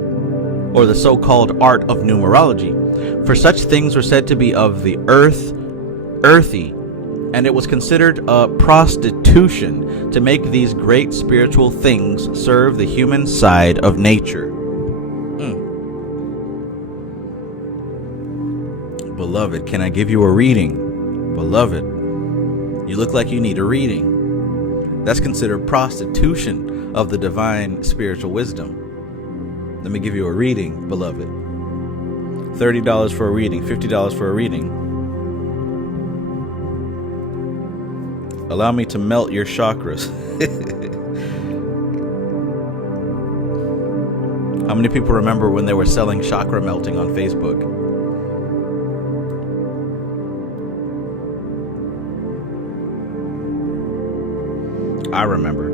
or the so-called art of numerology, for such things were said to be of the earthy, and it was considered a prostitution to make these great spiritual things serve the human side of nature. Beloved, can I give you a reading? Beloved, you look like you need a reading. That's considered prostitution of the divine spiritual wisdom. Let me give you a reading, beloved. $30 for a reading, $50 for a reading. Allow me to melt your chakras. How many people remember when they were selling chakra melting on Facebook? I remember.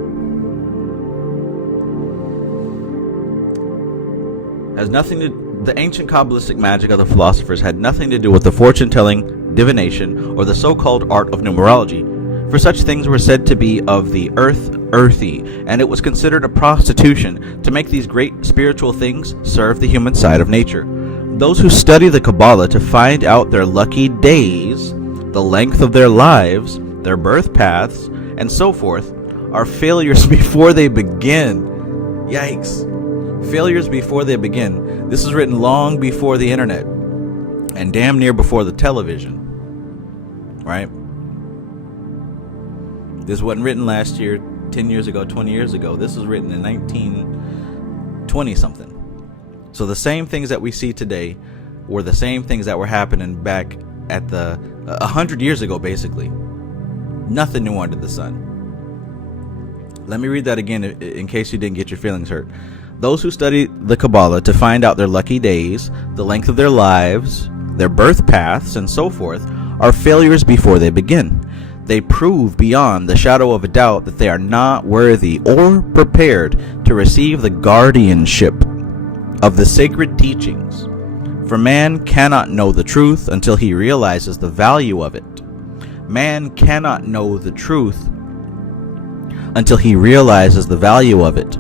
The ancient Kabbalistic magic of the philosophers had nothing to do with the fortune-telling, divination, or the so-called art of numerology, for such things were said to be of the earthy, and it was considered a prostitution to make these great spiritual things serve the human side of nature. Those who study the Kabbalah to find out their lucky days, the length of their lives, their birth paths, and so forth, are failures before they begin. Yikes. Failures before they begin. This was written long before the internet and damn near before the television. Right? This wasn't written last year, 10 years ago, 20 years ago. This was written in 1920 something. So the same things that we see today were the same things that were happening back at 100 years ago, basically. Nothing new under the sun. Let me read that again in case you didn't get your feelings hurt. Those who study the Kabbalah to find out their lucky days, the length of their lives, their birth paths, and so forth, are failures before they begin. They prove beyond the shadow of a doubt that they are not worthy or prepared to receive the guardianship of the sacred teachings. For man cannot know the truth until he realizes the value of it. Man cannot know the truth until he realizes the value of it,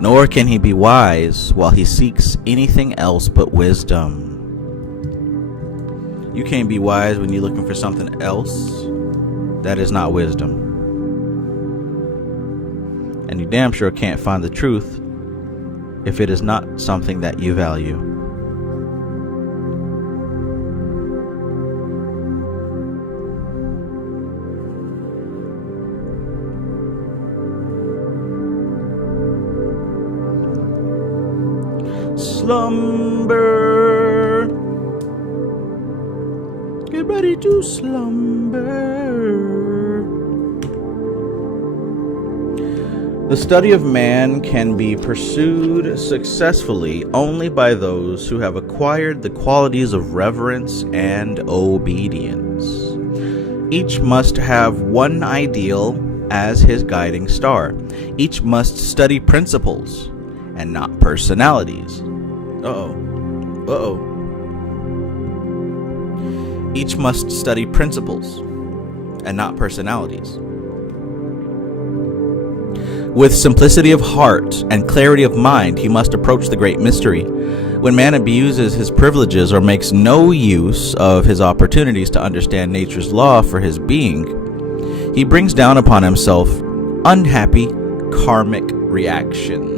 nor can he be wise while he seeks anything else but wisdom. You can't be wise when you're looking for something else. That is not wisdom. And you damn sure can't find the truth if it is not something that you value. Slumber. Get ready to slumber. The study of man can be pursued successfully only by those who have acquired the qualities of reverence and obedience. Each must have one ideal as his guiding star. Each must study principles and not personalities. Each must study principles and not personalities. With simplicity of heart and clarity of mind, he must approach the great mystery. When man abuses his privileges or makes no use of his opportunities to understand nature's law for his being, he brings down upon himself unhappy karmic reactions.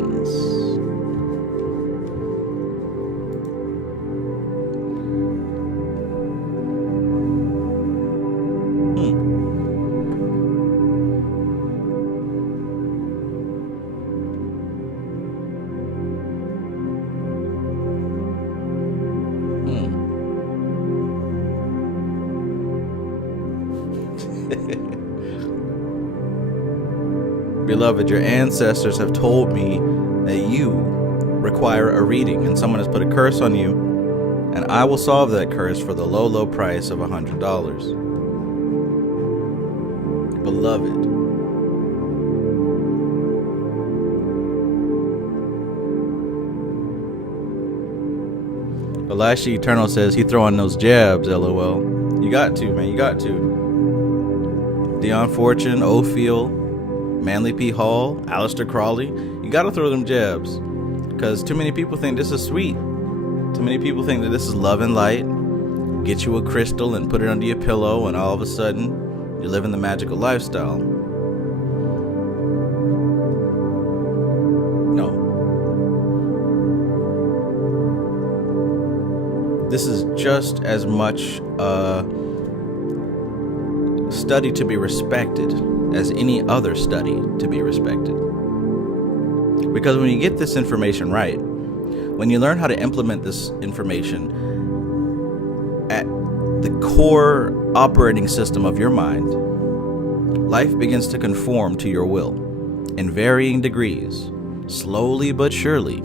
Beloved, your ancestors have told me that you require a reading, and someone has put a curse on you, and I will solve that curse for the low, low price of $100. Beloved, Elisha Eternal says he throwing those jabs, LOL. You got to, man, you got to. Dion Fortune, Ophiel, Manly P. Hall, Aleister Crowley, you gotta throw them jabs, because too many people think this is sweet. Too many people think that this is love and light. Get you a crystal and put it under your pillow, and all of a sudden you're living the magical lifestyle. No. This is just as much a study to be respected as any other study to be respected. Because when you get this information right, when you learn how to implement this information at the core operating system of your mind, life begins to conform to your will in varying degrees, slowly but surely.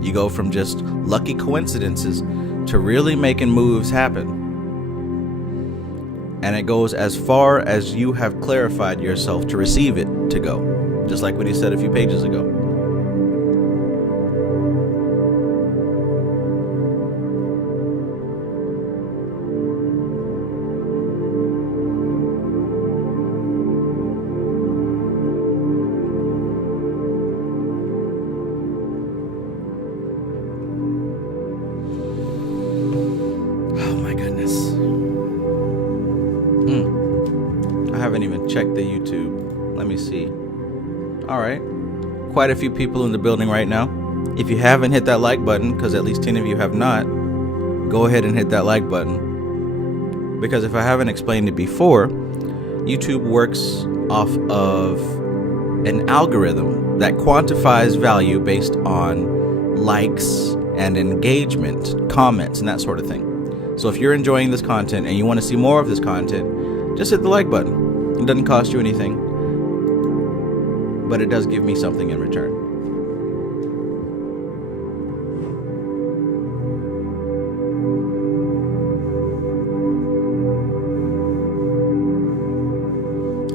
You go from just lucky coincidences to really making moves happen. And it goes as far as you have clarified yourself to receive it to go. Just like what he said a few pages ago. Check the YouTube. Let me see. All right. Quite a few people in the building right now. If you haven't hit that like button, because at least 10 of you have not, go ahead and hit that like button. Because if I haven't explained it before, YouTube works off of an algorithm that quantifies value based on likes and engagement, comments, and that sort of thing. So if you're enjoying this content and you want to see more of this content, just hit the like button. It doesn't cost you anything, but it does give me something in return.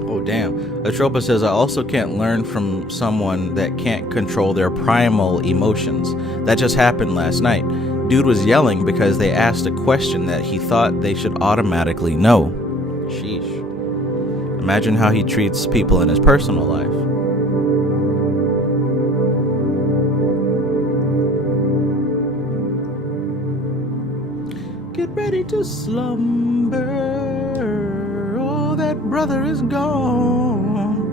Oh, damn. Atropa says, I also can't learn from someone that can't control their primal emotions. That just happened last night. Dude was yelling because they asked a question that he thought they should automatically know. Sheesh. Imagine how he treats people in his personal life. Get ready to slumber. Oh, that brother is gone.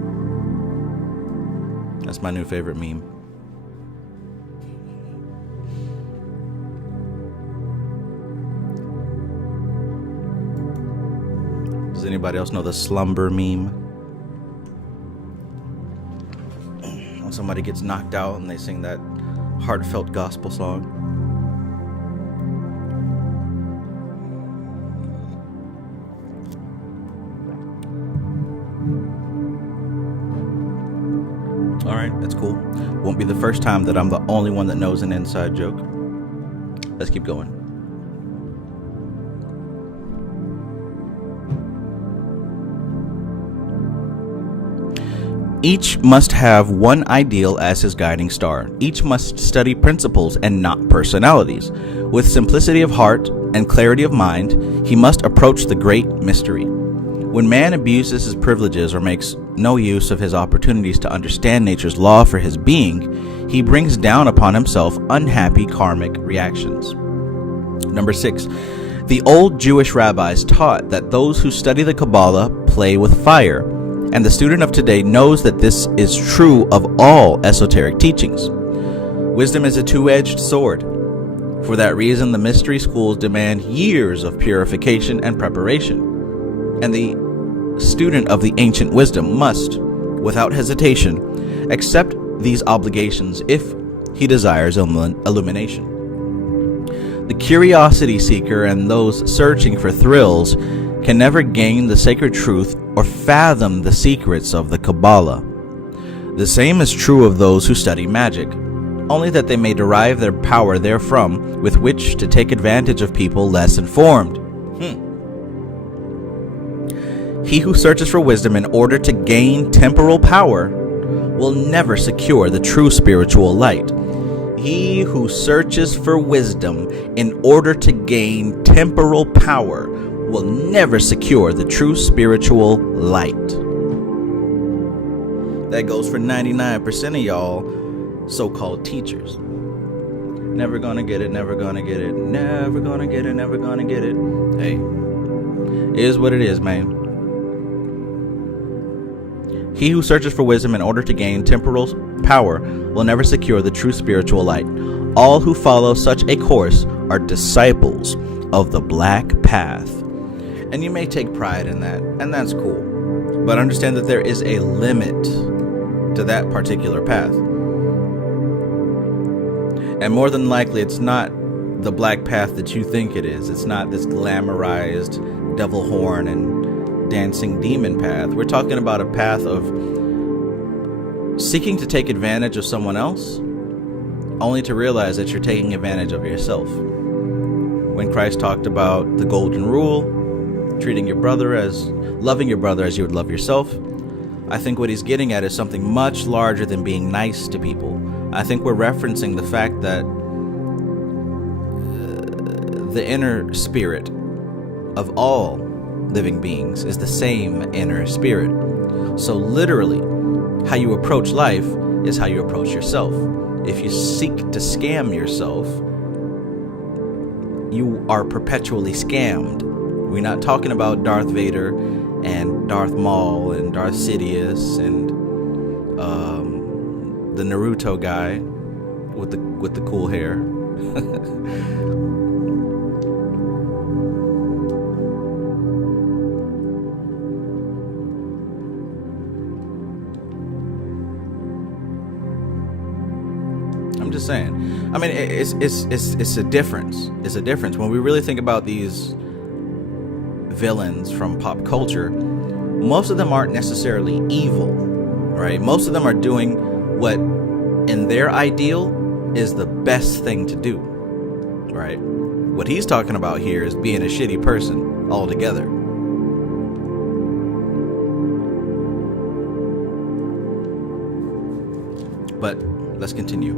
That's my new favorite meme. Does anybody else know the slumber meme? When somebody gets knocked out and they sing that heartfelt gospel song. All right, that's cool. Won't be the first time that I'm the only one that knows an inside joke. Let's keep going. Each must have one ideal as his guiding star. Each must study principles and not personalities. With simplicity of heart and clarity of mind, he must approach the great mystery. When man abuses his privileges or makes no use of his opportunities to understand nature's law for his being, he brings down upon himself unhappy karmic reactions. Number 6. The old Jewish rabbis taught that those who study the Kabbalah play with fire, and the student of today knows that this is true of all esoteric teachings. Wisdom is a two-edged sword. For that reason, the mystery schools demand years of purification and preparation, and the student of the ancient wisdom must, without hesitation, accept these obligations if he desires illumination. The curiosity seeker and those searching for thrills can never gain the sacred truth or fathom the secrets of the Kabbalah. The same is true of those who study magic, only that they may derive their power therefrom with which to take advantage of people less informed. He who searches for wisdom in order to gain temporal power will never secure the true spiritual light. He who searches for wisdom in order to gain temporal power will never secure the true spiritual light. That goes for 99% of y'all so-called teachers. Never gonna get it, never gonna get it, never gonna get it, never gonna get it. Hey, it is what it is, man. He who searches for wisdom in order to gain temporal power will never secure the true spiritual light. All who follow such a course are disciples of the black path. And you may take pride in that, and that's cool. But understand that there is a limit to that particular path. And more than likely, it's not the black path that you think it is. It's not this glamorized devil horn and dancing demon path. We're talking about a path of seeking to take advantage of someone else, only to realize that you're taking advantage of yourself. When Christ talked about the golden rule, treating your brother as, loving your brother as you would love yourself, I think what he's getting at is something much larger than being nice to people. I think we're referencing the fact that the inner spirit of all living beings is the same inner spirit. So literally, how you approach life is how you approach yourself. If you seek to scam yourself, you are perpetually scammed. We're not talking about Darth Vader and Darth Maul and Darth Sidious and the Naruto guy with the cool hair. I'm just saying. I mean, it's a difference. It's a difference when we really think about these villains from pop culture. Most of them aren't necessarily evil, right? Most of them are doing what, in their ideal, is the best thing to do, right? What he's talking about here is being a shitty person altogether. But let's continue.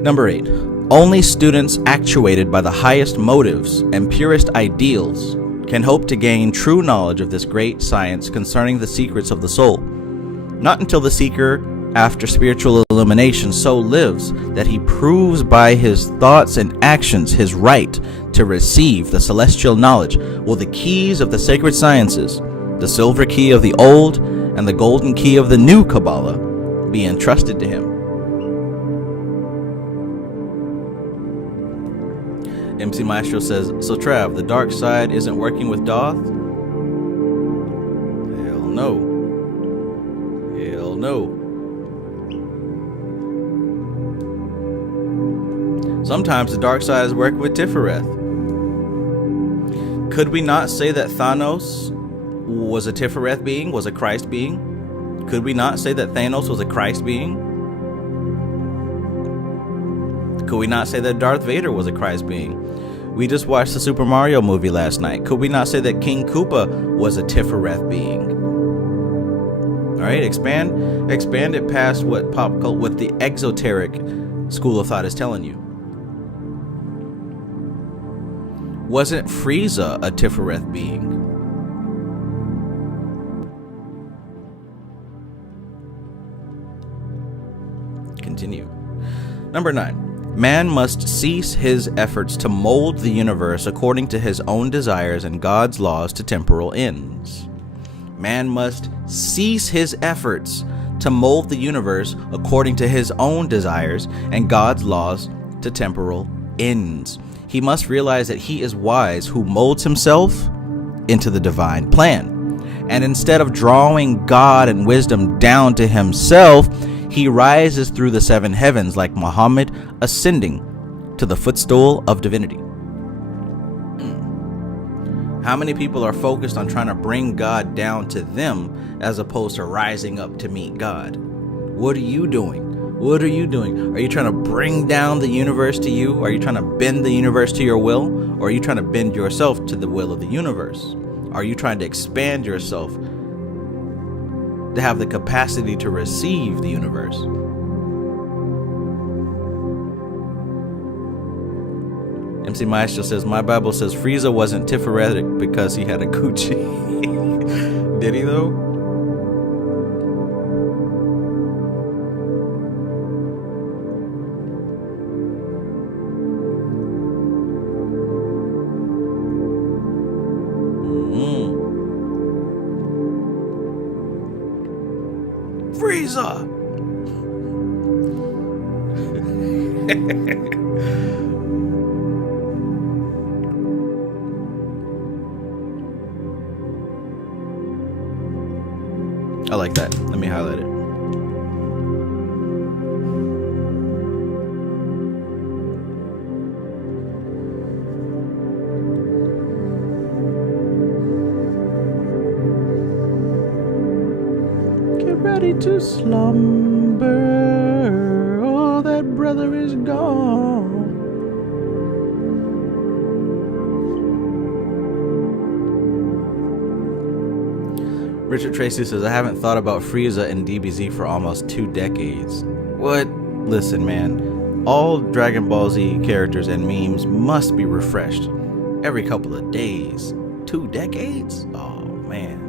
Number 8. Only students actuated by the highest motives and purest ideals can hope to gain true knowledge of this great science concerning the secrets of the soul. Not until the seeker after spiritual illumination so lives that he proves by his thoughts and actions his right to receive the celestial knowledge will the keys of the sacred sciences, the silver key of the old and the golden key of the new Kabbalah, be entrusted to him. MC Maestro says, so Trav, the dark side isn't working with Doth? Hell no. Hell no. Sometimes the dark side is working with Tifereth. Could we not say that Thanos was a Tifereth being, was a Christ being? Could we not say that Thanos was a Christ being? Could we not say that Darth Vader was a Christ being? We just watched the Super Mario movie last night. Could we not say that King Koopa was a Tifereth being? All right, expand it past what what the exoteric school of thought is telling you. Wasn't Frieza a Tifereth being? Continue. Number 9. Man must cease his efforts to mold the universe according to his own desires and God's laws to temporal ends. Man must cease his efforts to mold the universe according to his own desires and God's laws to temporal ends. He must realize that he is wise who molds himself into the divine plan. And instead of drawing God and wisdom down to himself, he rises through the seven heavens like Muhammad ascending to the footstool of divinity. How many people are focused on trying to bring God down to them as opposed to rising up to meet God? What are you doing? What are you doing? Are you trying to bring down the universe to you? Are you trying to bend the universe to your will? Or are you trying to bend yourself to the will of the universe? Are you trying to expand yourself to have the capacity to receive the universe? MC Maestro says, my Bible says Frieza wasn't Tiferet because he had a coochie. Did he though? Frieza! I like that. Let me highlight it. Get ready to slumber. Oh, that brother is gone. Richard Tracy says, I haven't thought about Frieza and DBZ for almost 2 decades. What? Listen, man. All Dragon Ball Z characters and memes must be refreshed every couple of days. 2 decades? Oh, man.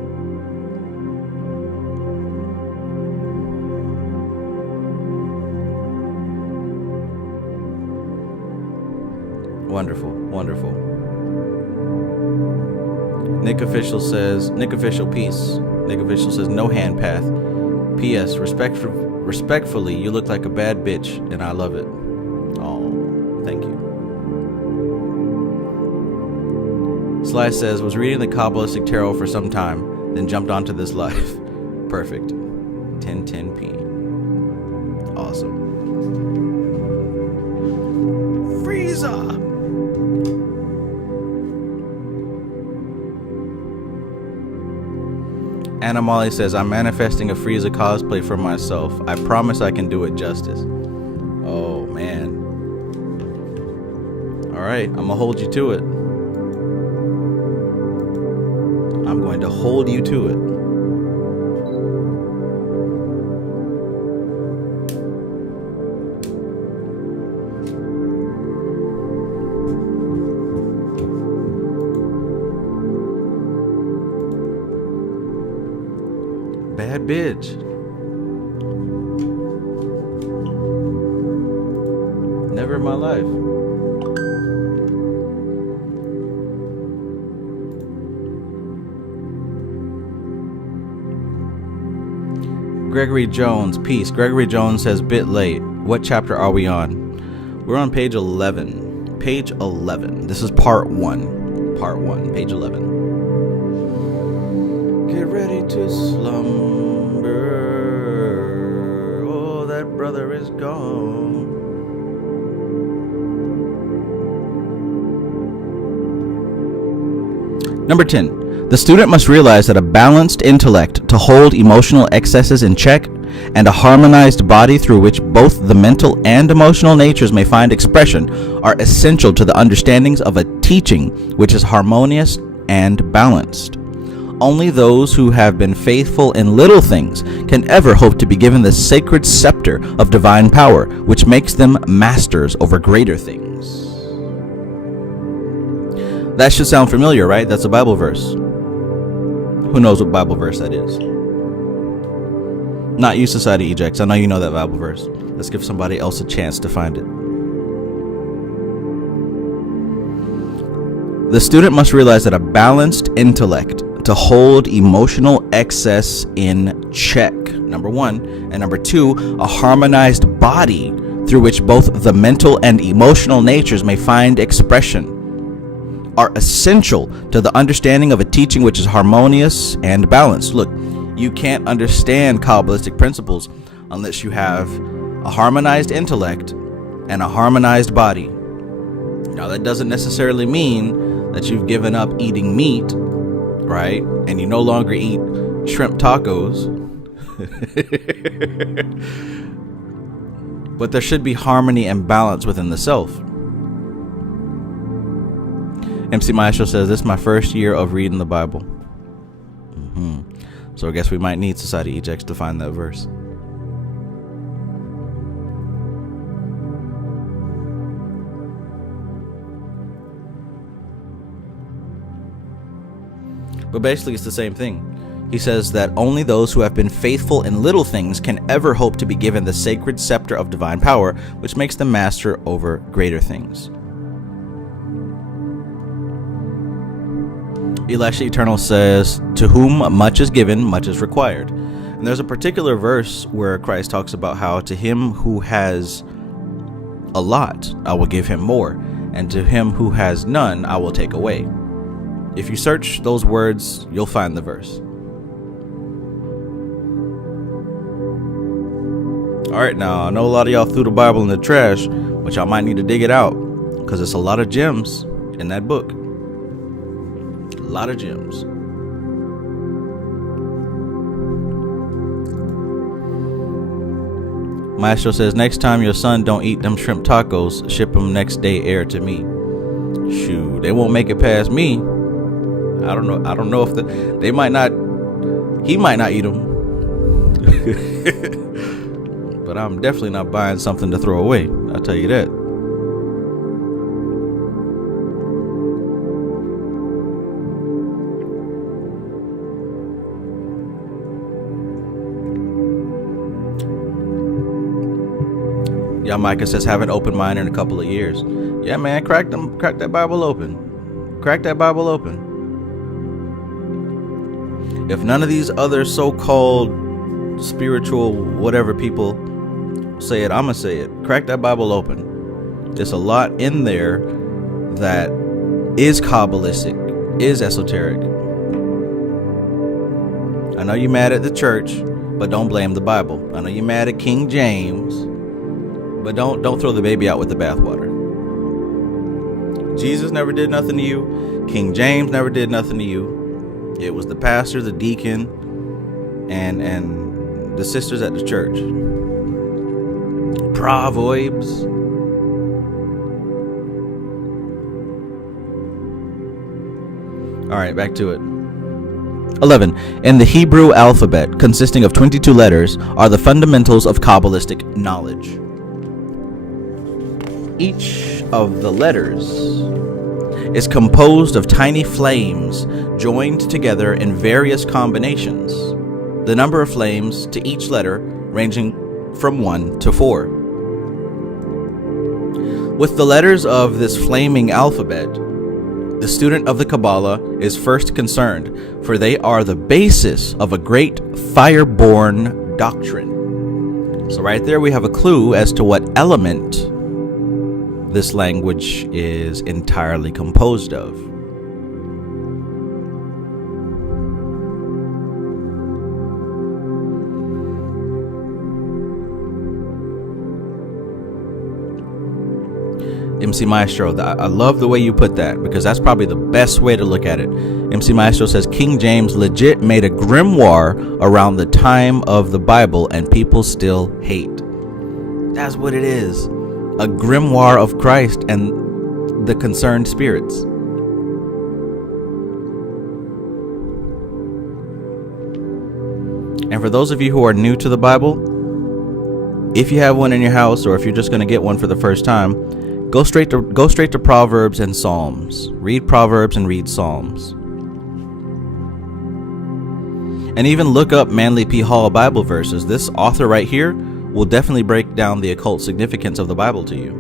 Wonderful, wonderful. Nick Official peace. Nick Official says, no hand path. P.S. Respectfully, you look like a bad bitch, and I love it. Oh, thank you. Sly says, was reading the Kabbalistic Tarot for some time, then jumped onto this live. Perfect. 1010p. Awesome. Frieza! Anna Molly says, I'm manifesting a Frieza cosplay for myself. I promise I can do it justice. Oh, man. Alright, I'm going to hold you to it. I'm going to hold you to it. Bad bitch. Never in my life. Gregory Jones, peace. Gregory Jones says, bit late. What chapter are we on? We're on page 11. Page 11. This is part 1. Part 1, page 11. Get ready to slumber. Oh, that brother is gone. Number 10. The student must realize that a balanced intellect to hold emotional excesses in check and a harmonized body through which both the mental and emotional natures may find expression are essential to the understandings of a teaching which is harmonious and balanced. Only those who have been faithful in little things can ever hope to be given the sacred scepter of divine power, which makes them masters over greater things. That should sound familiar, right? That's a Bible verse. Who knows what Bible verse that is? Not you, Society Ejects. I know you know that Bible verse. Let's give somebody else a chance to find it. The student must realize that a balanced intellect to hold emotional excess in check, number one. And number two, a harmonized body through which both the mental and emotional natures may find expression, are essential to the understanding of a teaching which is harmonious and balanced. Look, you can't understand Kabbalistic principles unless you have a harmonized intellect and a harmonized body. Now, that doesn't necessarily mean that you've given up eating meat, right? And you no longer eat shrimp tacos. But there should be harmony and balance within the self. MC Maestro says, this is my first year of reading the Bible. So I guess we might need Society Ejects to find that verse. But basically it's the same thing. He says that only those who have been faithful in little things can ever hope to be given the sacred scepter of divine power, which makes them master over greater things. Elisha Eternal says, to whom much is given, much is required. And there's a particular verse where Christ talks about how to him who has a lot, I will give him more, and to him who has none, I will take away. If you search those words, you'll find the verse. All right, now, I know a lot of y'all threw the Bible in the trash, but y'all might need to dig it out, because it's a lot of gems in that book. A lot of gems. Maestro says, next time your son don't eat them shrimp tacos, ship them next day air to me. Shoot, they won't make it past me. I don't know if they might not. He might not eat them. But I'm definitely not buying something to throw away. I'll tell you that. Yeah, Micah says, have an open mind in a couple of years. Yeah, man, crack that Bible open. Crack that Bible open. If none of these other so-called spiritual whatever people say it, I'm gonna say it. Crack that Bible open. There's a lot in there that is Kabbalistic, is esoteric. I know you're mad at the church, but don't blame the Bible. I know you're mad at King James, but don't throw the baby out with the bathwater. Jesus never did nothing to you. King James never did nothing to you. It was the pastor, the deacon, and the sisters at the church. Proverbs. All right, back to it. 11. In the Hebrew alphabet, consisting of 22 letters, are the fundamentals of Kabbalistic knowledge. Each of the letters is composed of tiny flames joined together in various combinations. The number of flames to each letter ranging from 1 to 4. With the letters of this flaming alphabet, the student of the Kabbalah is first concerned, for they are the basis of a great fire-born doctrine. So right there we have a clue as to what element this language is entirely composed of. MC Maestro, I love the way you put that, because that's probably the best way to look at it. MC Maestro says King James legit made a grimoire around the time of the Bible and people still hate. That's what it is. A grimoire of Christ and the concerned spirits. And for those of you who are new to the Bible, if you have one in your house, or if you're just going to get one for the first time, go straight to Proverbs and Psalms. Read Proverbs and read Psalms. And even look up Manly P. Hall Bible verses. This author right here will definitely break down the occult significance of the Bible to you.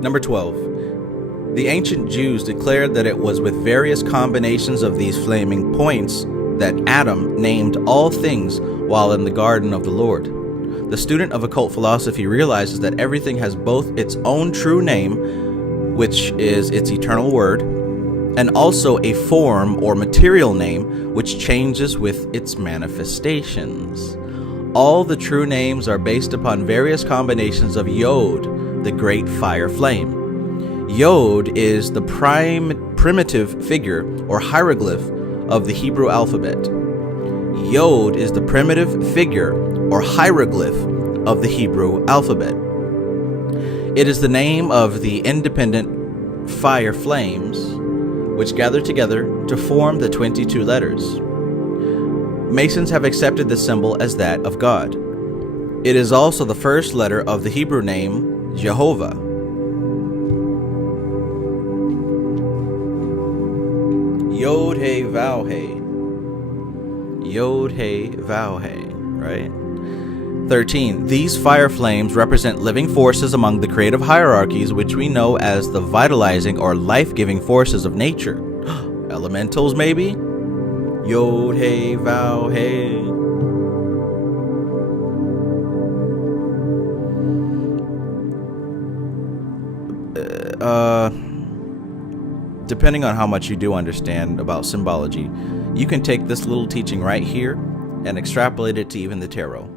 Number 12. The ancient Jews declared that it was with various combinations of these flaming points that Adam named all things while in the garden of the Lord. The student of occult philosophy realizes that everything has both its own true name, which is its eternal word, and also a form or material name which changes with its manifestations. All the true names are based upon various combinations of Yod, the great fire flame. Yod is the primitive figure or hieroglyph of the Hebrew alphabet. Yod is the primitive figure or hieroglyph of the Hebrew alphabet. It is the name of the independent fire flames which gather together to form the 22 letters. Masons have accepted this symbol as that of God. It is also the first letter of the Hebrew name Jehovah. Yod He Vowel He. Yod He Vowel He, right? 13. These fire flames represent living forces among the creative hierarchies, which we know as the vitalizing or life-giving forces of nature. Elementals, maybe? Yod He Vowel He. Depending on how much you do understand about symbology, you can take this little teaching right here and extrapolate it to even the tarot.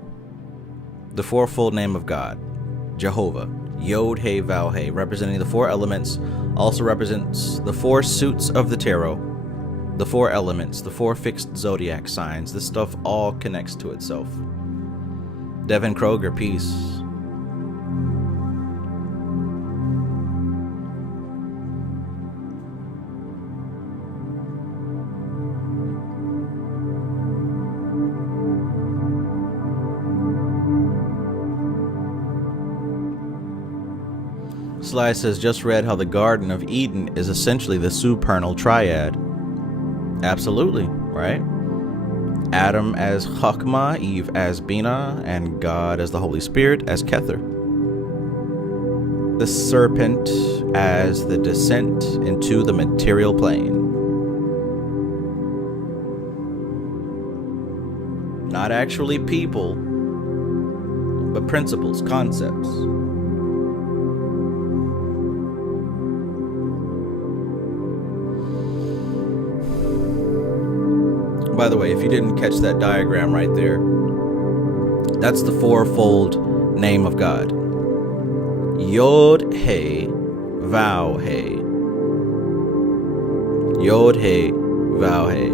The fourfold name of God, Jehovah, Yod He Vowel He, representing the four elements, also represents the four suits of the tarot, the four elements, the four fixed zodiac signs. This stuff all connects to itself. Devin Kroger, peace. Sly says, just read how the Garden of Eden is essentially the supernal triad. Absolutely, right? Adam as Chokmah, Eve as Bina, and God as the Holy Spirit as Kether. The serpent as the descent into the material plane. Not actually people, but principles, concepts. By the way, if you didn't catch that diagram right there, that's the fourfold name of God. Yod He Vowel He. Yod He Vowel He.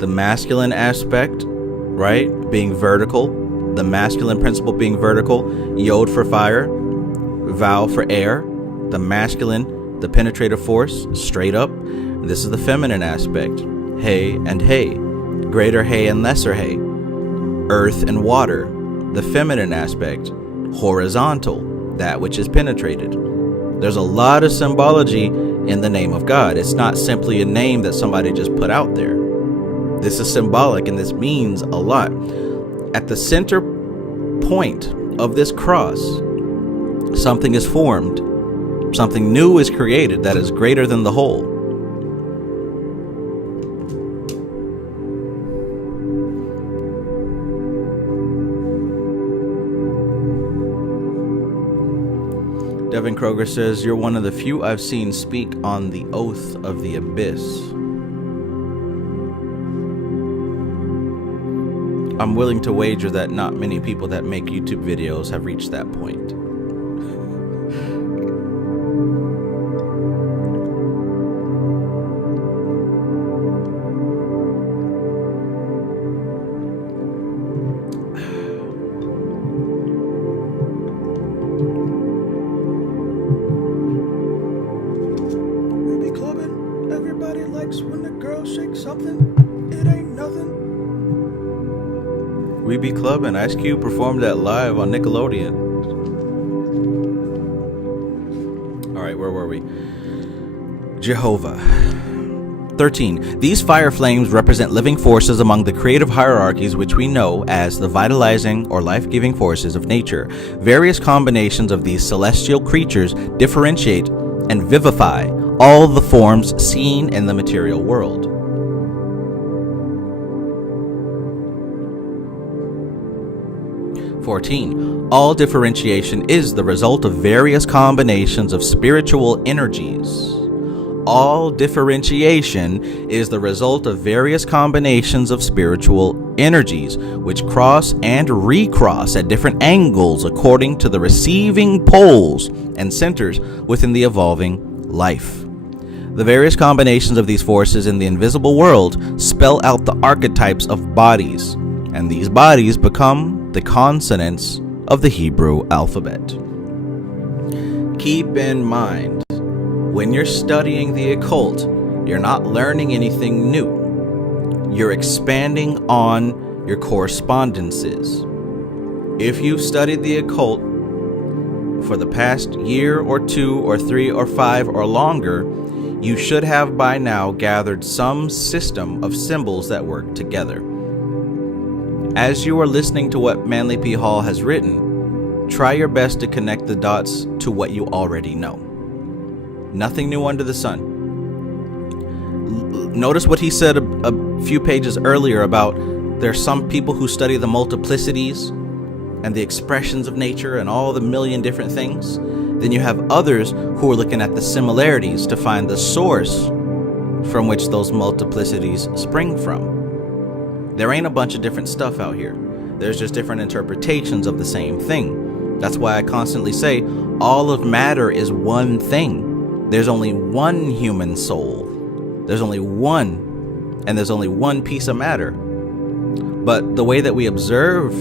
The masculine aspect, right, being vertical. The masculine principle being vertical. Yod for fire. Vowel for air. The masculine, the penetrative force, straight up. This is the feminine aspect. He and He. Greater He and lesser He. Earth and water. The feminine aspect. Horizontal. That which is penetrated. There's a lot of symbology in the name of God. It's not simply a name that somebody just put out there. This is symbolic and this means a lot. At the center point of this cross, something is formed. Something new is created that is greater than the whole. Devin Kroger says, you're one of the few I've seen speak on the oath of the abyss. I'm willing to wager that not many people that make YouTube videos have reached that point. We Be Clubbing. Ice Cube performed that live on Nickelodeon. Alright, where were we? Jehovah. 13. These fire flames represent living forces among the creative hierarchies, which we know as the vitalizing or life-giving forces of nature. Various combinations of these celestial creatures differentiate and vivify all the forms seen in the material world. All differentiation is the result of various combinations of spiritual energies. All differentiation is the result of various combinations of spiritual energies, which cross and recross at different angles according to the receiving poles and centers within the evolving life. The various combinations of these forces in the invisible world spell out the archetypes of bodies, and these bodies become the consonants of the Hebrew alphabet. Keep in mind, when you're studying the occult, you're not learning anything new. You're expanding on your correspondences. If you've studied the occult for the past year or 2 or 3 or 5 or longer, you should have by now gathered some system of symbols that work together. As you are listening to what Manly P. Hall has written, try your best to connect the dots to what you already know. Nothing new under the sun. Notice what he said a few pages earlier about there's some people who study the multiplicities and the expressions of nature and all the million different things. Then you have others who are looking at the similarities to find the source from which those multiplicities spring from. There ain't a bunch of different stuff out here. There's just different interpretations of the same thing. That's why I constantly say all of matter is one thing. There's only one human soul. There's only one, and there's only one piece of matter. But the way that we observe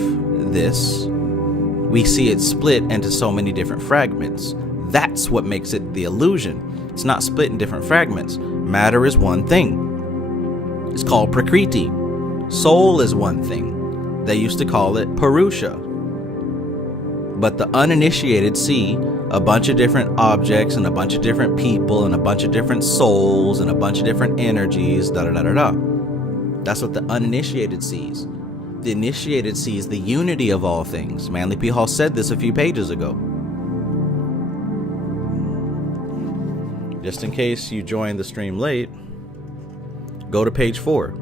this, we see it split into so many different fragments. That's what makes it the illusion. It's not split in different fragments. Matter is one thing. It's called Prakriti. Soul is one thing. They used to call it Purusha. But the uninitiated see a bunch of different objects and a bunch of different people and a bunch of different souls and a bunch of different energies, da-da-da-da-da. That's what the uninitiated sees. The initiated sees the unity of all things. Manly P. Hall said this a few pages ago. Just in case you joined the stream late, go to page 4.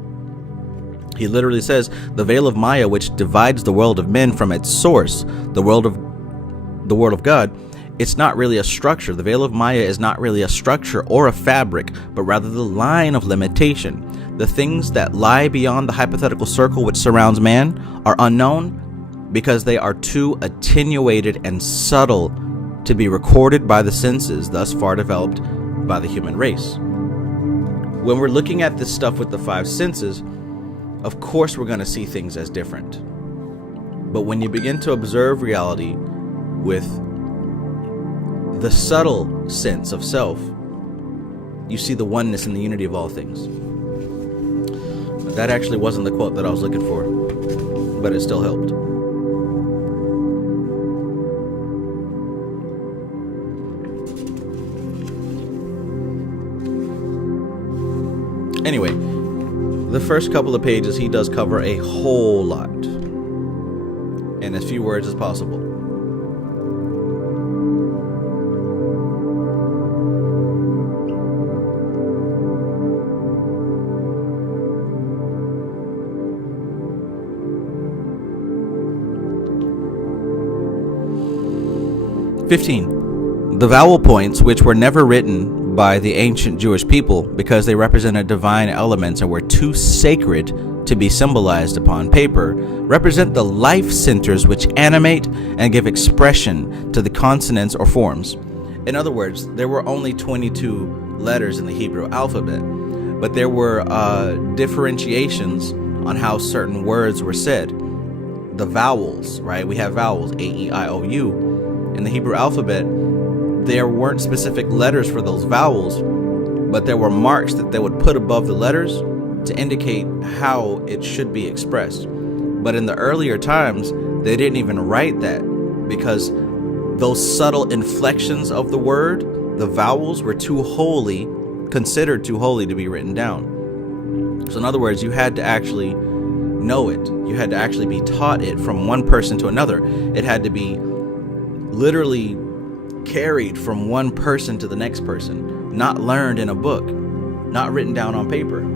He literally says, the veil of Maya, which divides the world of men from its source, the world of God, it's not really a structure. The veil of Maya is not really a structure or a fabric, but rather the line of limitation. The things that lie beyond the hypothetical circle which surrounds man are unknown because they are too attenuated and subtle to be recorded by the senses thus far developed by the human race. When we're looking at this stuff with the 5 senses, of course we're going to see things as different. But when you begin to observe reality with the subtle sense of self, you see the oneness and the unity of all things. That actually wasn't the quote that I was looking for, but it still helped. Anyway, the first couple of pages, he does cover a whole lot in as few words as possible. The vowel points, which were never written by the ancient Jewish people because they represented divine elements and were too sacred to be symbolized upon paper, represent the life centers which animate and give expression to the consonants or forms. In other words, there were only 22 letters in the Hebrew alphabet, but there were differentiations on how certain words were said. The vowels, right? We have vowels, A, E, I, O, U. In the Hebrew alphabet, there weren't specific letters for those vowels, but there were marks that they would put above the letters to indicate how it should be expressed. But in the earlier times, they didn't even write that because those subtle inflections of the word, the vowels, were too holy considered too holy to be written down. So in other words, you had to actually know it. You had to actually be taught it from one person to another. It had to be literally carried from one person to the next person, not learned in a book, not written down on paper.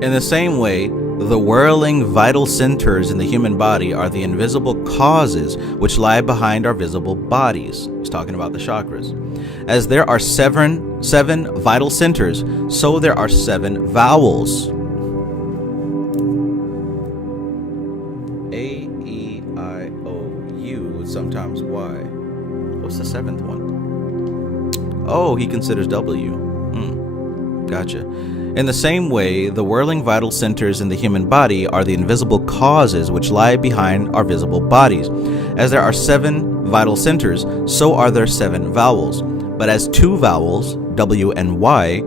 In the same way, the whirling vital centers in the human body are the invisible causes which lie behind our visible bodies. He's talking about the chakras. As there are seven vital centers, so there are 7 vowels. A, E, I, O, U, sometimes Y. What's the 7th one? Oh, he considers W. Gotcha. In the same way, the whirling vital centers in the human body are the invisible causes which lie behind our visible bodies. As there are 7 vital centers, so are there 7 vowels. But as 2 vowels, W and Y,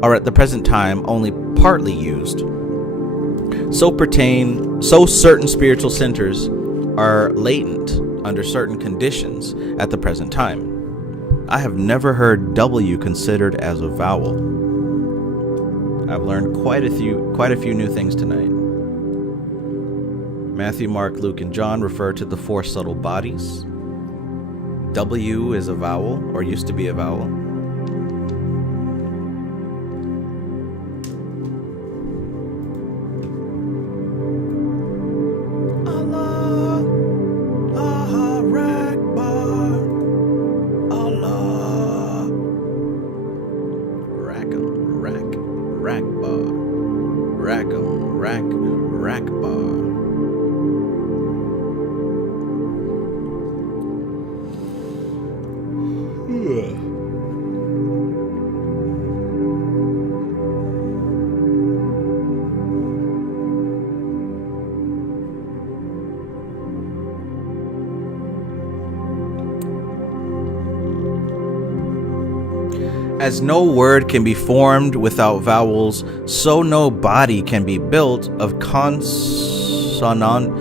are at the present time only partly used, so certain spiritual centers are latent under certain conditions at the present time. I have never heard W considered as a vowel. I've learned quite a few new things tonight. Matthew, Mark, Luke, and John refer to the 4 subtle bodies. W is a vowel, or used to be a vowel. As no word can be formed without vowels, so no body can be built of consonantal.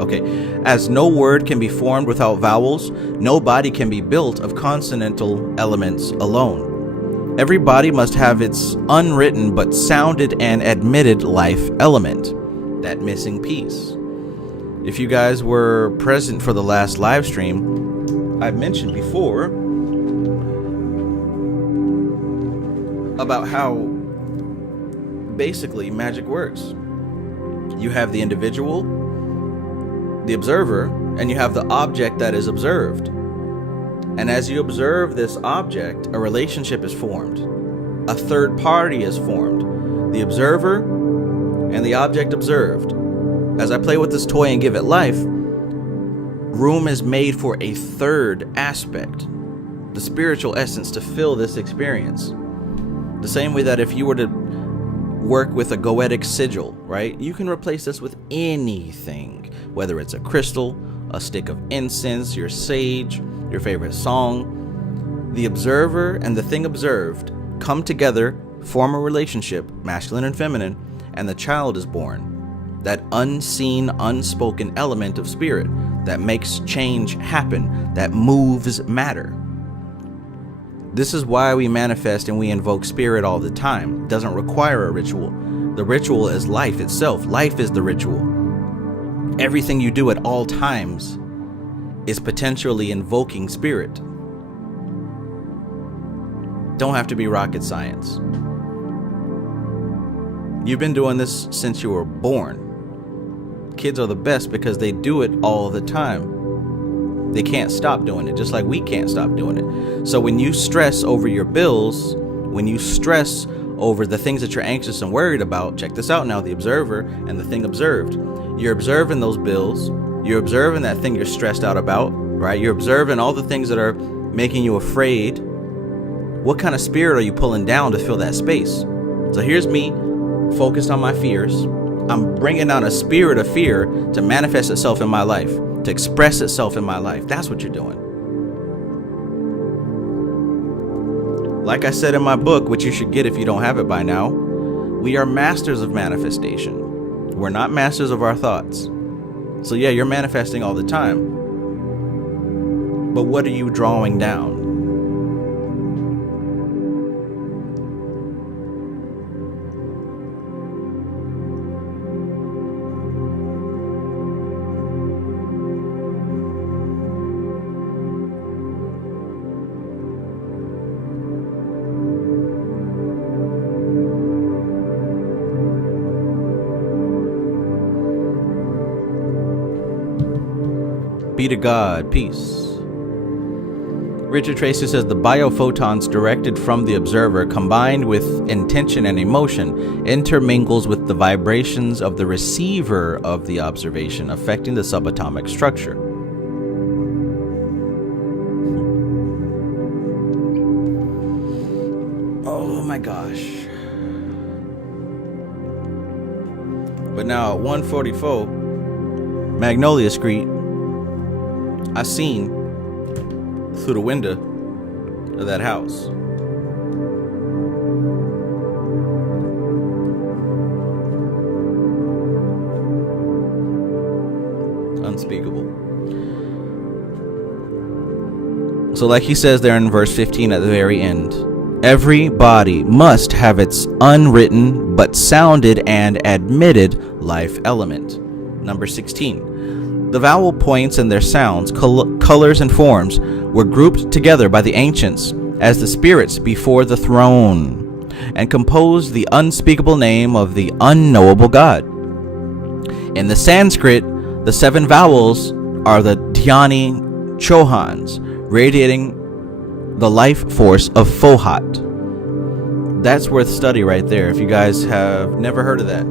Okay. As no word can be formed without vowels, no body can be built of consonantal elements alone. Every body must have its unwritten but sounded and admitted life element, that missing piece. If you guys were present for the last live stream, I mentioned before about how basically magic works. You have the individual, the observer, and you have the object that is observed. And as you observe this object, a relationship is formed. A third party is formed. The observer and the object observed. As I play with this toy and give it life, room is made for a third aspect, the spiritual essence, to fill this experience. The same way that if you were to work with a goetic sigil, right? You can replace this with anything, whether it's a crystal, a stick of incense, your sage, your favorite song. The observer and the thing observed come together, form a relationship, masculine and feminine, and the child is born. That unseen, unspoken element of spirit that makes change happen, that moves matter. This is why we manifest and we invoke spirit all the time. It doesn't require a ritual. The ritual is life itself. Life is the ritual. Everything you do at all times is potentially invoking spirit. Don't have to be rocket science. You've been doing this since you were born. Kids are the best because they do it all the time. They can't stop doing it, just like we can't stop doing it. So when you stress over your bills, when you stress over the things that you're anxious and worried about, check this out now, the observer and the thing observed. You're observing those bills. You're observing that thing you're stressed out about, right? You're observing all the things that are making you afraid. What kind of spirit are you pulling down to fill that space? So here's me focused on my fears. I'm bringing down a spirit of fear to manifest itself in my life, to express itself in my life. That's what you're doing. Like I said in my book, which you should get if you don't have it by now, we are masters of manifestation. We're not masters of our thoughts. So yeah, you're manifesting all the time. But what are you drawing down? Be to God. Peace. Richard Tracy says the biophotons directed from the observer, combined with intention and emotion, intermingles with the vibrations of the receiver of the observation, affecting the subatomic structure. Oh my gosh. But now at 144 Magnolia Street, I seen through the window of that house. Unspeakable. So like he says there in verse 15 at the very end, every body must have its unwritten but sounded and admitted life element. Number 16. The vowel points and their sounds, colors, and forms were grouped together by the ancients as the spirits before the throne and composed the unspeakable name of the unknowable God. In the Sanskrit, the 7 vowels are the Dhyani Chohans, radiating the life force of Fohat. That's worth study right there if you guys have never heard of that.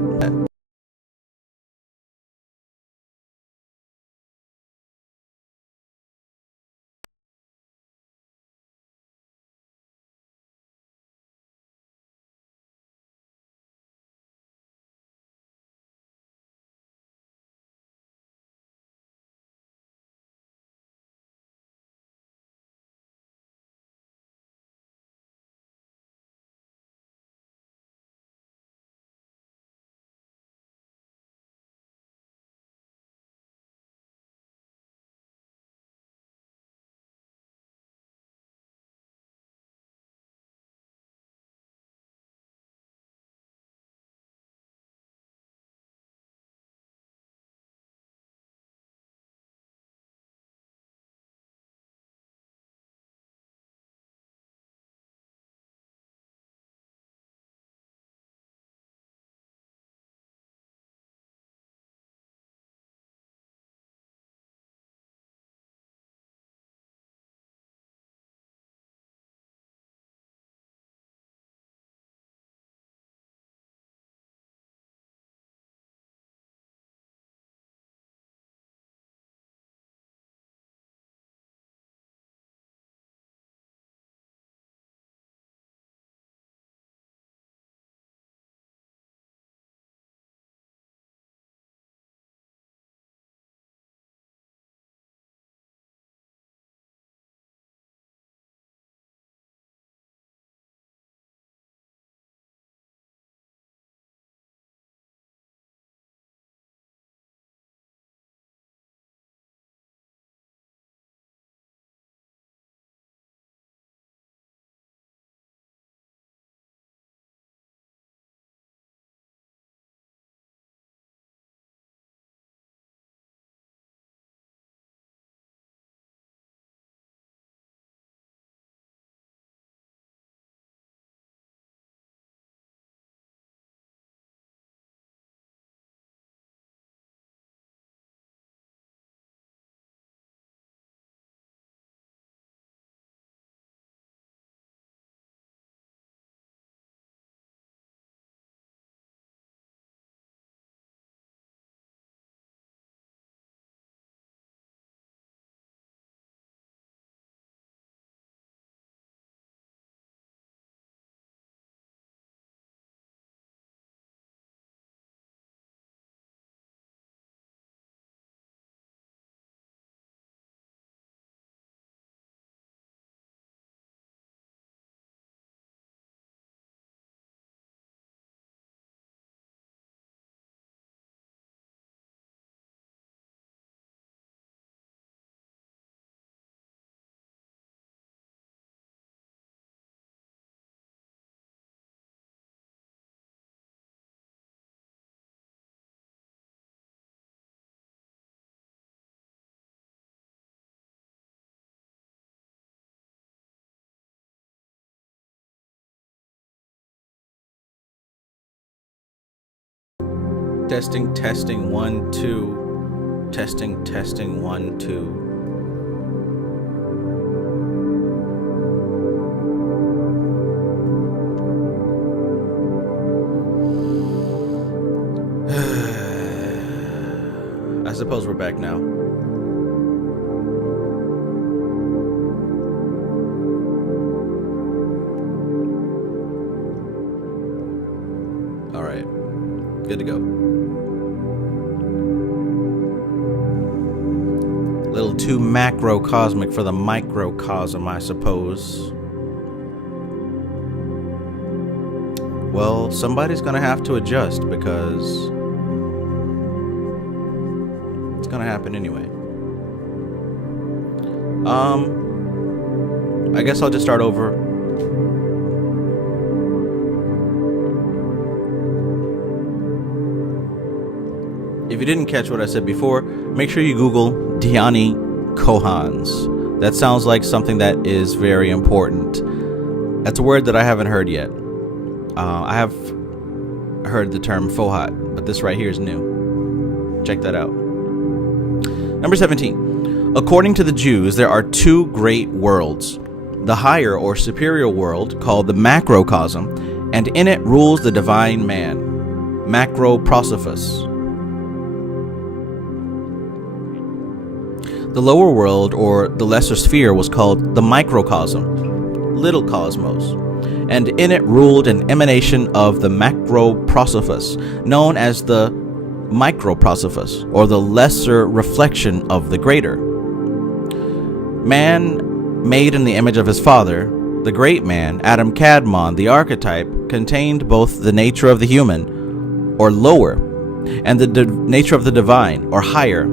Testing, testing, 1, 2. Testing, testing, 1, 2. I suppose we're back now. All right, good to go. A little too macrocosmic for the microcosm, I suppose. Well, somebody's gonna have to adjust because it's gonna happen anyway. I guess I'll just start over. If you didn't catch what I said before, make sure you Google Dhyani Kohan's. That sounds like something that is very important. That's a word that I haven't heard yet. I have heard the term Fohat, but this right here is new. Check that out. Number 17. According to the Jews, there are two great worlds. The higher or superior world, called the macrocosm, and in it rules the divine man, macroprosophos. The lower world, or the lesser sphere, was called the microcosm, little cosmos, and in it ruled an emanation of the macroprosophos, known as the microprosophos, or the lesser reflection of the greater. Man, made in the image of his father, the great man, Adam Kadmon, the archetype, contained both the nature of the human, or lower, and the nature of the divine, or higher.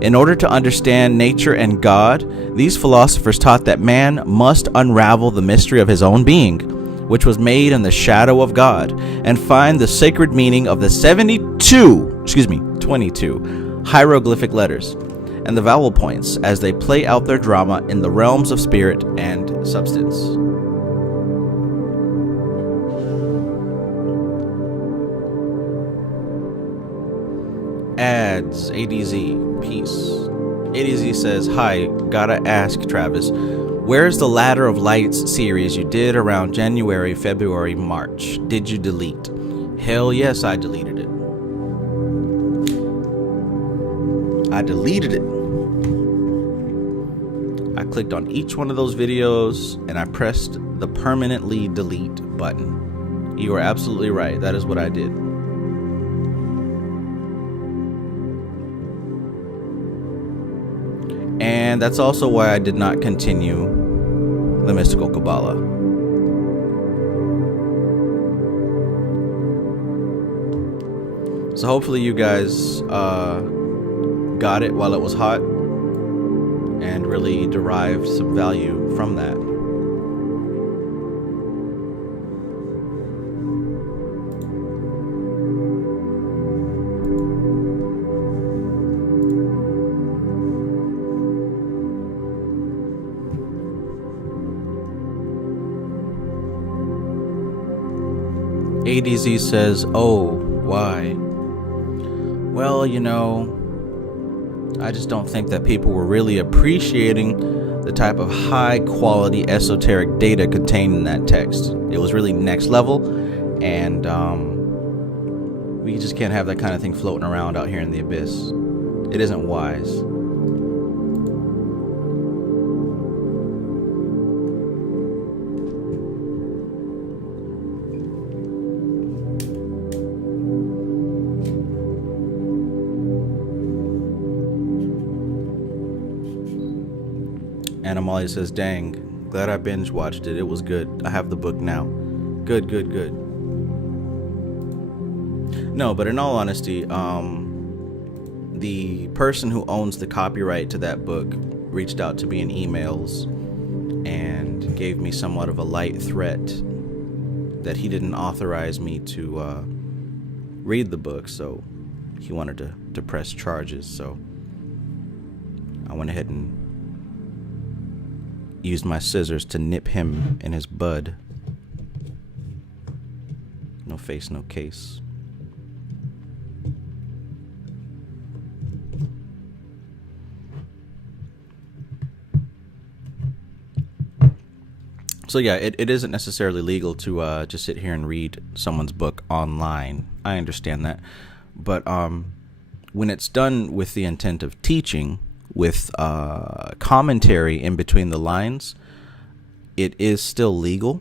In order to understand nature and God, these philosophers taught that man must unravel the mystery of his own being, which was made in the shadow of God, and find the sacred meaning of the 22 hieroglyphic letters and the vowel points as they play out their drama in the realms of spirit and substance. Ads, ADZ, peace. ADZ says, hi, gotta ask Travis, where's the Ladder of Lights series you did around January, February, March? Did you delete? Hell yes, I deleted it. I deleted it. I clicked on each one of those videos and I pressed the permanently delete button. You are absolutely right. That is what I did. And that's also why I did not continue the mystical Kabbalah. So hopefully you guys got it while it was hot and really derived some value from that. ADZ says, oh, why? Well, you know, I just don't think that people were really appreciating the type of high quality esoteric data contained in that text. It was really next level, and we just can't have that kind of thing floating around out here in the abyss. It isn't wise. Animali says, dang, glad I binge watched it. It was good. I have the book now. Good, good, good. No, but in all honesty, the person who owns the copyright to that book reached out to me in emails and gave me somewhat of a light threat that he didn't authorize me to read the book, so he wanted to press charges. So I went ahead and used my scissors to nip him in his bud. No face, no case. So yeah, it isn't necessarily legal to just sit here and read someone's book online. I understand that, but when it's done with the intent of teaching, with commentary in between the lines, it is still legal.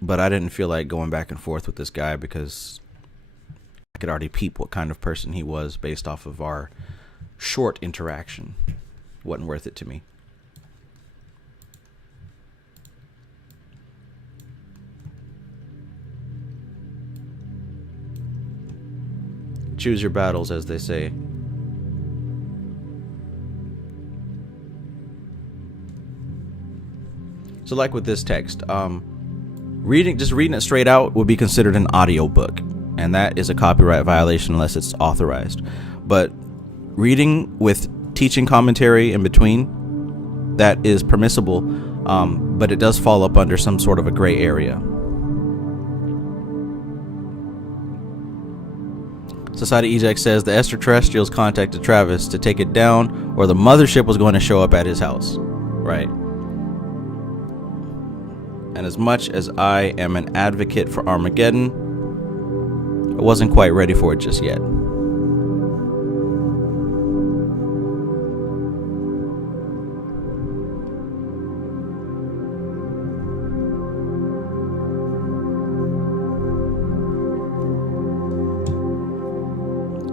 But I didn't feel like going back and forth with this guy because I could already peep what kind of person he was based off of our short interaction. Wasn't worth it to me. Choose your battles, as they say. So like with this text, reading it straight out would be considered an audiobook, and that is a copyright violation unless it's authorized. But reading with teaching commentary in between, that is permissible, but it does fall up under some sort of a gray area. Society Eject says the extraterrestrials contacted Travis to take it down, or the mothership was going to show up at his house. Right. And as much as I am an advocate for Armageddon, I wasn't quite ready for it just yet.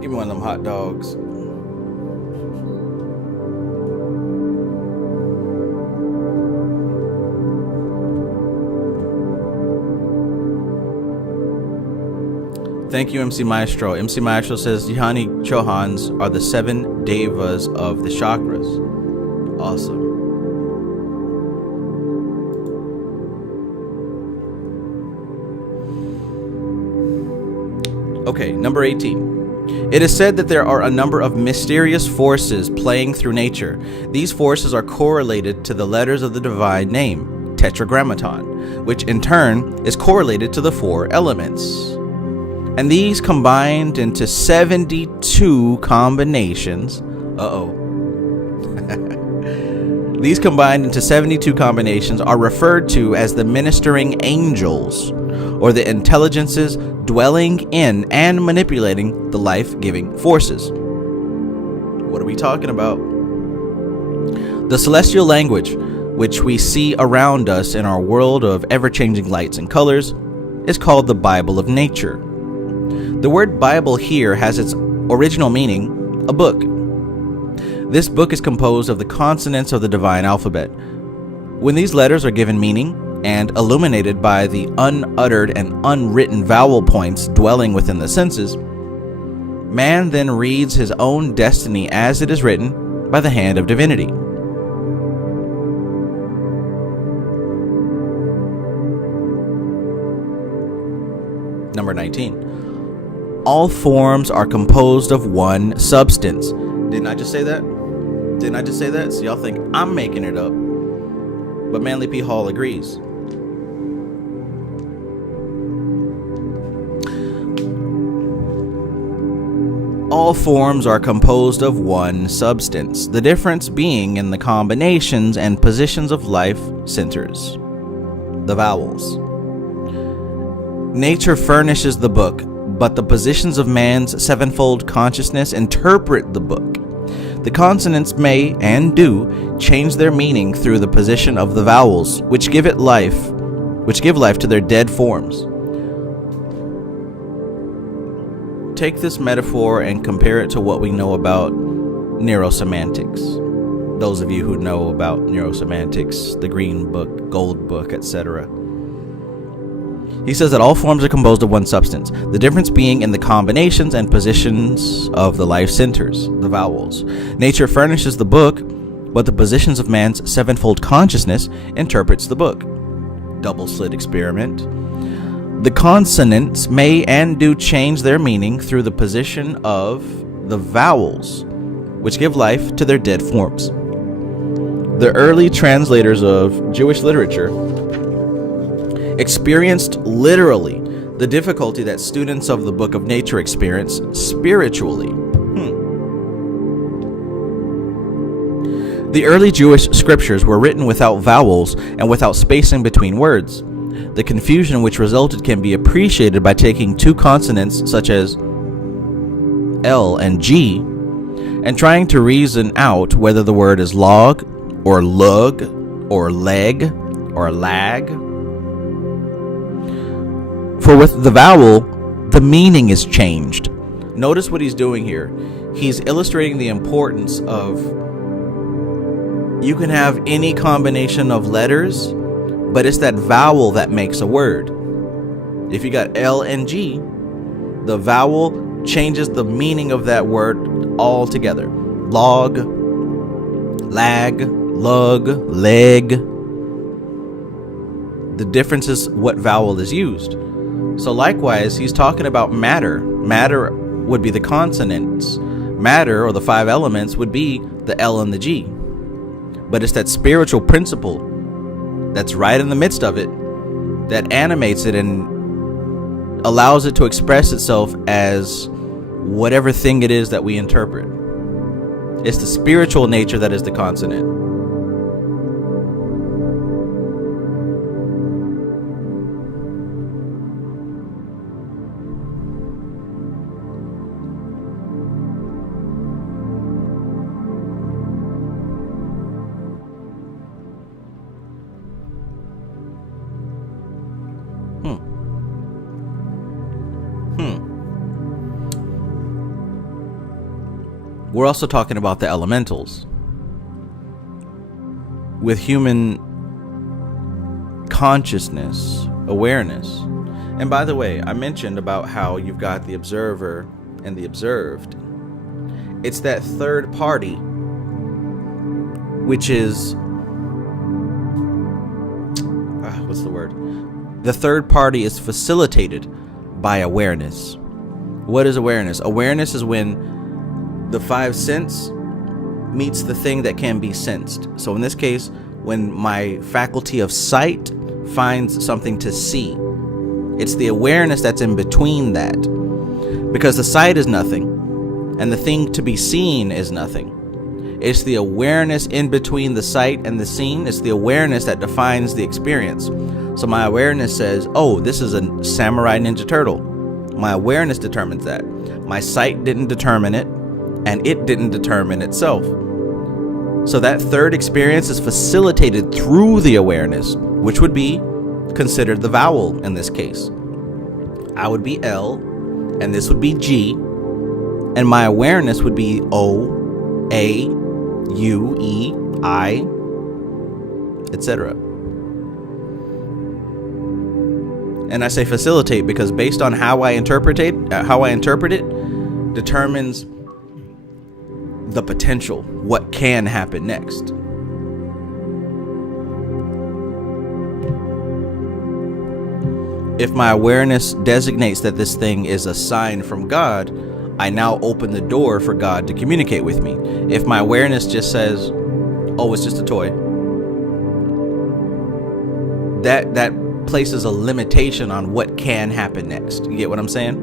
Give me one of them hot dogs. Thank you, MC Maestro. MC Maestro says Dhyani Chohans are the 7 devas of the chakras. Awesome. Okay, number 18. It is said that there are a number of mysterious forces playing through nature. These forces are correlated to the letters of the divine name, Tetragrammaton, which in turn is correlated to the 4 elements. And these combined into 72 combinations. These combined into 72 combinations are referred to as the ministering angels, or the intelligences dwelling in and manipulating the life-giving forces. What are we talking about? The celestial language, which we see around us in our world of ever-changing lights and colors, is called the Bible of nature. The word Bible here has its original meaning, a book. This book is composed of the consonants of the divine alphabet. When these letters are given meaning and illuminated by the unuttered and unwritten vowel points dwelling within the senses, man then reads his own destiny as it is written by the hand of divinity. Number 19. All forms are composed of one substance. Didn't I just say that? Didn't I just say that? So y'all think I'm making it up. But Manly P. Hall agrees. All forms are composed of one substance, the difference being in the combinations and positions of life centers, the vowels. Nature furnishes the book, but the positions of man's sevenfold consciousness interpret the book. The consonants may and do change their meaning through the position of the vowels, which give life to their dead forms. Take this metaphor and compare it to what we know about neurosemantics. Those of you who know about neurosemantics, the green book, gold book, etc. He says that all forms are composed of one substance, the difference being in the combinations and positions of the life centers, the vowels. Nature furnishes the book, but the positions of man's sevenfold consciousness interprets the book. Double slit experiment. The consonants may and do change their meaning through the position of the vowels, which give life to their dead forms. The early translators of Jewish literature experienced literally the difficulty that students of the Book of Nature experience spiritually. The early Jewish scriptures were written without vowels and without spacing between words. The confusion which resulted can be appreciated by taking two consonants such as L and G and trying to reason out whether the word is log or lug or leg or lag. For with the vowel, the meaning is changed. Notice what he's doing here. He's illustrating the importance of you can have any combination of letters, but it's that vowel that makes a word. If you got L and G, the vowel changes the meaning of that word altogether. Log, lag, lug, leg. The difference is what vowel is used. So likewise, he's talking about matter. Matter would be the consonants. Matter, or the 5 elements, would be the L and the G. But it's that spiritual principle that's right in the midst of it that animates it and allows it to express itself as whatever thing it is that we interpret. It's the spiritual nature that is the consonant. We're also talking about the elementals. With human consciousness, awareness. And by the way, I mentioned about how you've got the observer and the observed. It's that third party, which is, what's the word? The third party is facilitated by awareness. What is awareness? Awareness is when the 5 sense meets the thing that can be sensed. So in this case, when my faculty of sight finds something to see, it's the awareness that's in between that. Because the sight is nothing, and the thing to be seen is nothing. It's the awareness in between the sight and the seen. It's the awareness that defines the experience. So my awareness says, oh, this is a samurai ninja turtle. My awareness determines that. My sight didn't determine it, and it didn't determine itself. So that third experience is facilitated through the awareness, which would be considered the vowel in this case. I would be L, and this would be G, and my awareness would be O, A, U, E, I, etc. And I say facilitate because based on how I interpret it, determines the potential, what can happen next. If my awareness designates that this thing is a sign from God, I now open the door for God to communicate with me. If my awareness just says, oh, it's just a toy, that places a limitation on what can happen next. You get what I'm saying?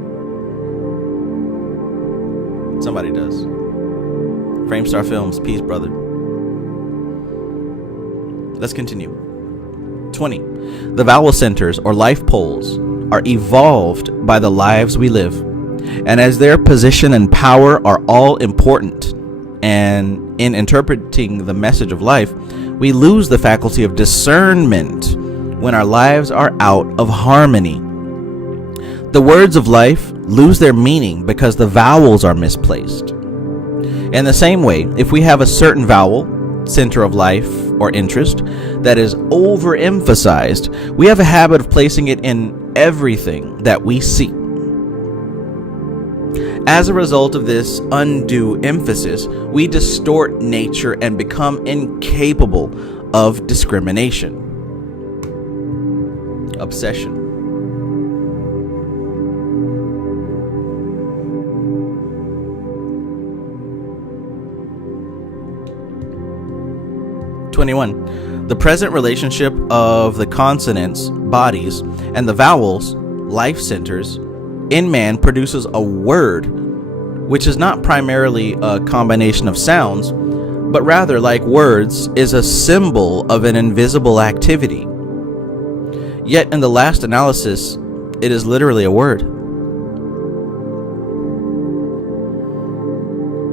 Somebody does. Framestar Films, peace, brother. Let's continue. 20. The vowel centers, or life poles, are evolved by the lives we live, and as their position and power are all important, and in interpreting the message of life, we lose the faculty of discernment when our lives are out of harmony. The words of life lose their meaning because the vowels are misplaced. In the same way, if we have a certain vowel, center of life or interest, that is overemphasized, we have a habit of placing it in everything that we see. As a result of this undue emphasis, we distort nature and become incapable of discrimination. Obsession. The present relationship of the consonants, bodies, and the vowels, life centers, in man produces a word, which is not primarily a combination of sounds, but rather, like words, is a symbol of an invisible activity. Yet in the last analysis, it is literally a word.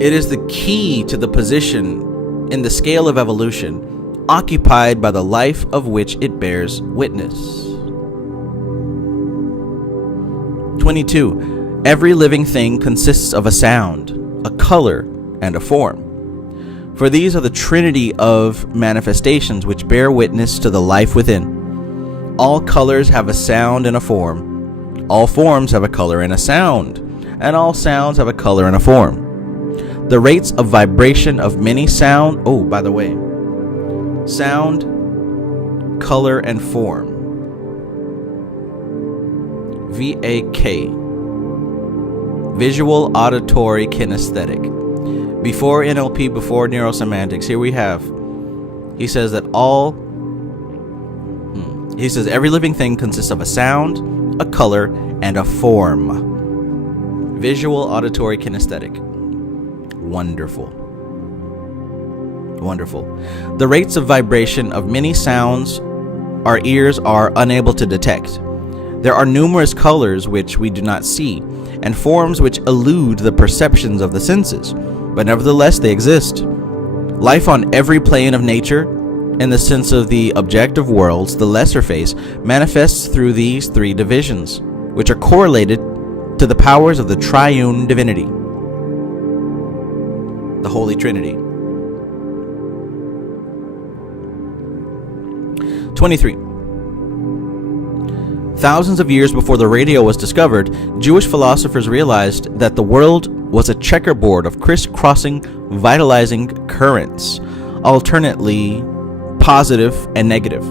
It is the key to the position in the scale of evolution occupied by the life of which it bears witness. 22. Every living thing consists of a sound, a color, and a form. For these are the trinity of manifestations which bear witness to the life within. All colors have a sound and a form. All forms have a color and a sound. And all sounds have a color and a form. The rates of vibration of many sound... Oh, by the way. Sound, color, and form. VAK. Visual, auditory, kinesthetic. Before NLP, before neurosemantics, here we have, he says that he says every living thing consists of a sound, a color, and a form. Visual, auditory, kinesthetic. Wonderful. Wonderful. The rates of vibration of many sounds our ears are unable to detect. There are numerous colors which we do not see, and forms which elude the perceptions of the senses, but nevertheless they exist. Life on every plane of nature, in the sense of the objective worlds, the lesser face, manifests through these three divisions, which are correlated to the powers of the triune divinity, the Holy Trinity. 23. Thousands of years before the radio was discovered, Jewish philosophers realized that the world was a checkerboard of crisscrossing, vitalizing currents, alternately positive and negative.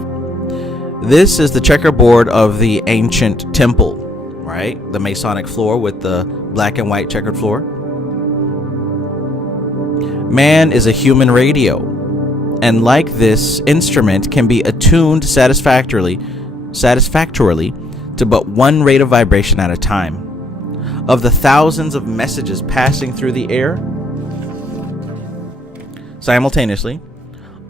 This is the checkerboard of the ancient temple, right? The Masonic floor with the black and white checkered floor. Man is a human radio, and like this instrument can be attuned satisfactorily to but one rate of vibration at a time. Of the thousands of messages passing through the air simultaneously,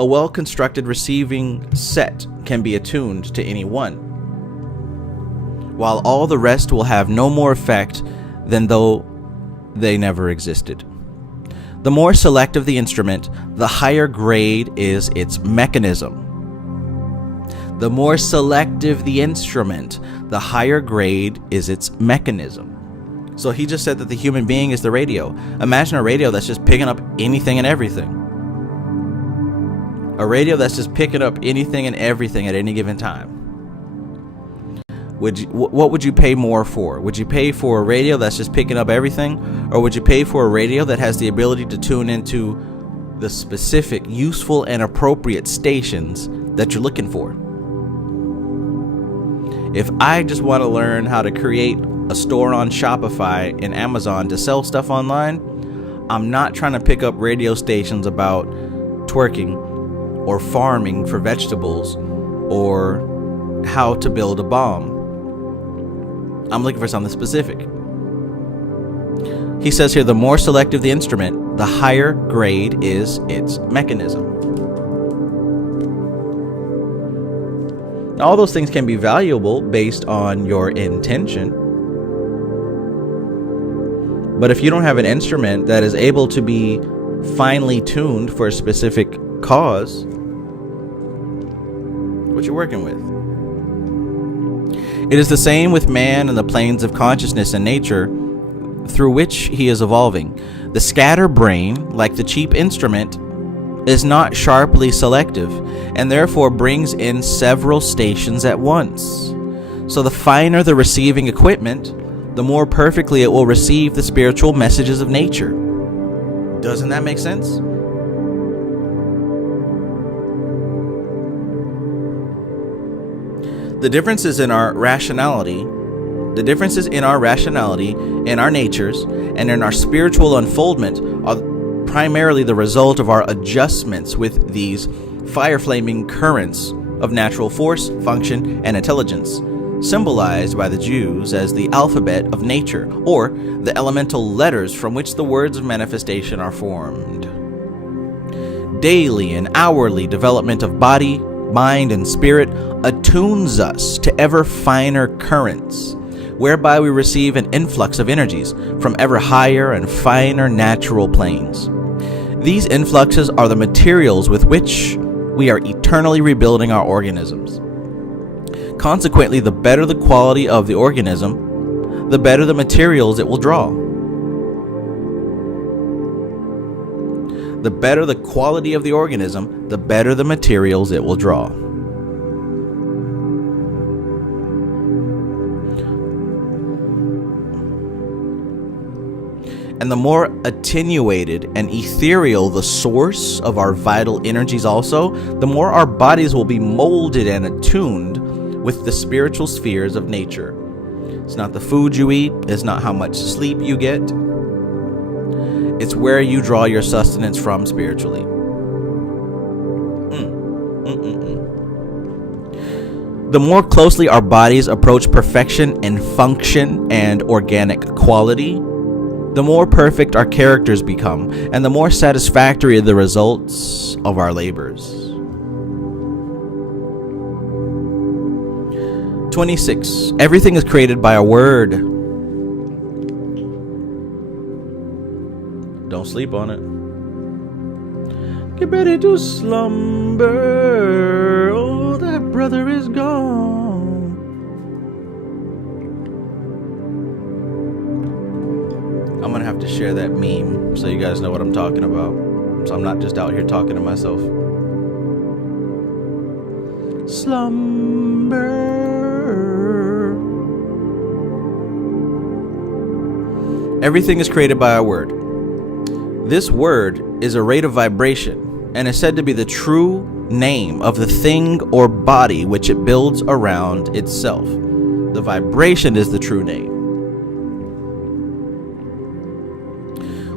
a well-constructed receiving set can be attuned to any one, while all the rest will have no more effect than though they never existed. The more selective the instrument, the higher grade is its mechanism. The more selective the instrument, the higher grade is its mechanism. So he just said that the human being is the radio. Imagine a radio that's just picking up anything and everything. A radio that's just picking up anything and everything at any given time. What would you pay more for? Would you pay for a radio that's just picking up everything? Or would you pay for a radio that has the ability to tune into the specific, useful, and appropriate stations that you're looking for? If I just want to learn how to create a store on Shopify and Amazon to sell stuff online, I'm not trying to pick up radio stations about twerking or farming for vegetables or how to build a bomb. I'm looking for something specific. He says here, the more selective the instrument, the higher grade is its mechanism. All those things can be valuable based on your intention. But if you don't have an instrument that is able to be finely tuned for a specific cause, what you working with? It is the same with man and the planes of consciousness and nature through which he is evolving. The scatter brain, like the cheap instrument, is not sharply selective and therefore brings in several stations at once. So the finer the receiving equipment, the more perfectly it will receive the spiritual messages of nature. Doesn't that make sense? The differences in our rationality, in our natures, and in our spiritual unfoldment are primarily the result of our adjustments with these fire-flaming currents of natural force, function, and intelligence, symbolized by the Jews as the alphabet of nature, or the elemental letters from which the words of manifestation are formed. daily and hourly development of body, mind, and spirit attunes us to ever finer currents, whereby we receive an influx of energies from ever higher and finer natural planes. These influxes are the materials with which we are eternally rebuilding our organisms. Consequently, the better the quality of the organism, the better the materials it will draw. The better the quality of the organism, the better the materials it will draw. And the more attenuated and ethereal the source of our vital energies also, the more our bodies will be molded and attuned with the spiritual spheres of nature. It's not the food you eat, it's not how much sleep you get. It's where you draw your sustenance from spiritually. The more closely our bodies approach perfection in function and organic quality, the more perfect our characters become, and the more satisfactory the results of our labors. 26. Everything is created by a word. Don't sleep on it. Get ready to slumber. Oh, that brother is gone. I'm gonna have to share that meme so you guys know what I'm talking about, so I'm not just out here talking to myself. Slumber. Everything is created by a word. This word is a rate of vibration and is said to be the true name of the thing or body which it builds around itself. The vibration is the true name.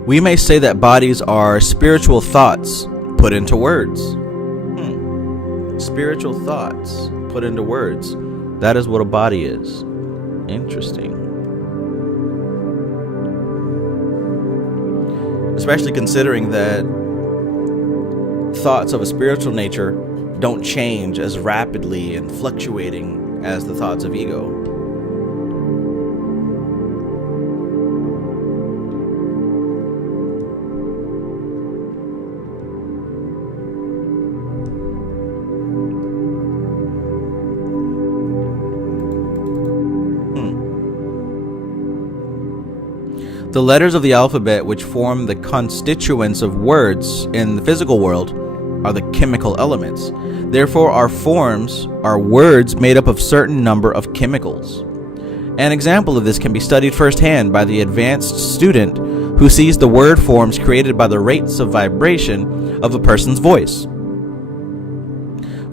We may say that bodies are spiritual thoughts put into words. Spiritual thoughts put into words. That is what a body is. Interesting. Especially considering that thoughts of a spiritual nature don't change as rapidly and fluctuating as the thoughts of ego. The letters of the alphabet, which form the constituents of words in the physical world, are the chemical elements. Therefore, our forms are words made up of a certain number of chemicals. An example of this can be studied firsthand by the advanced student who sees the word forms created by the rates of vibration of a person's voice.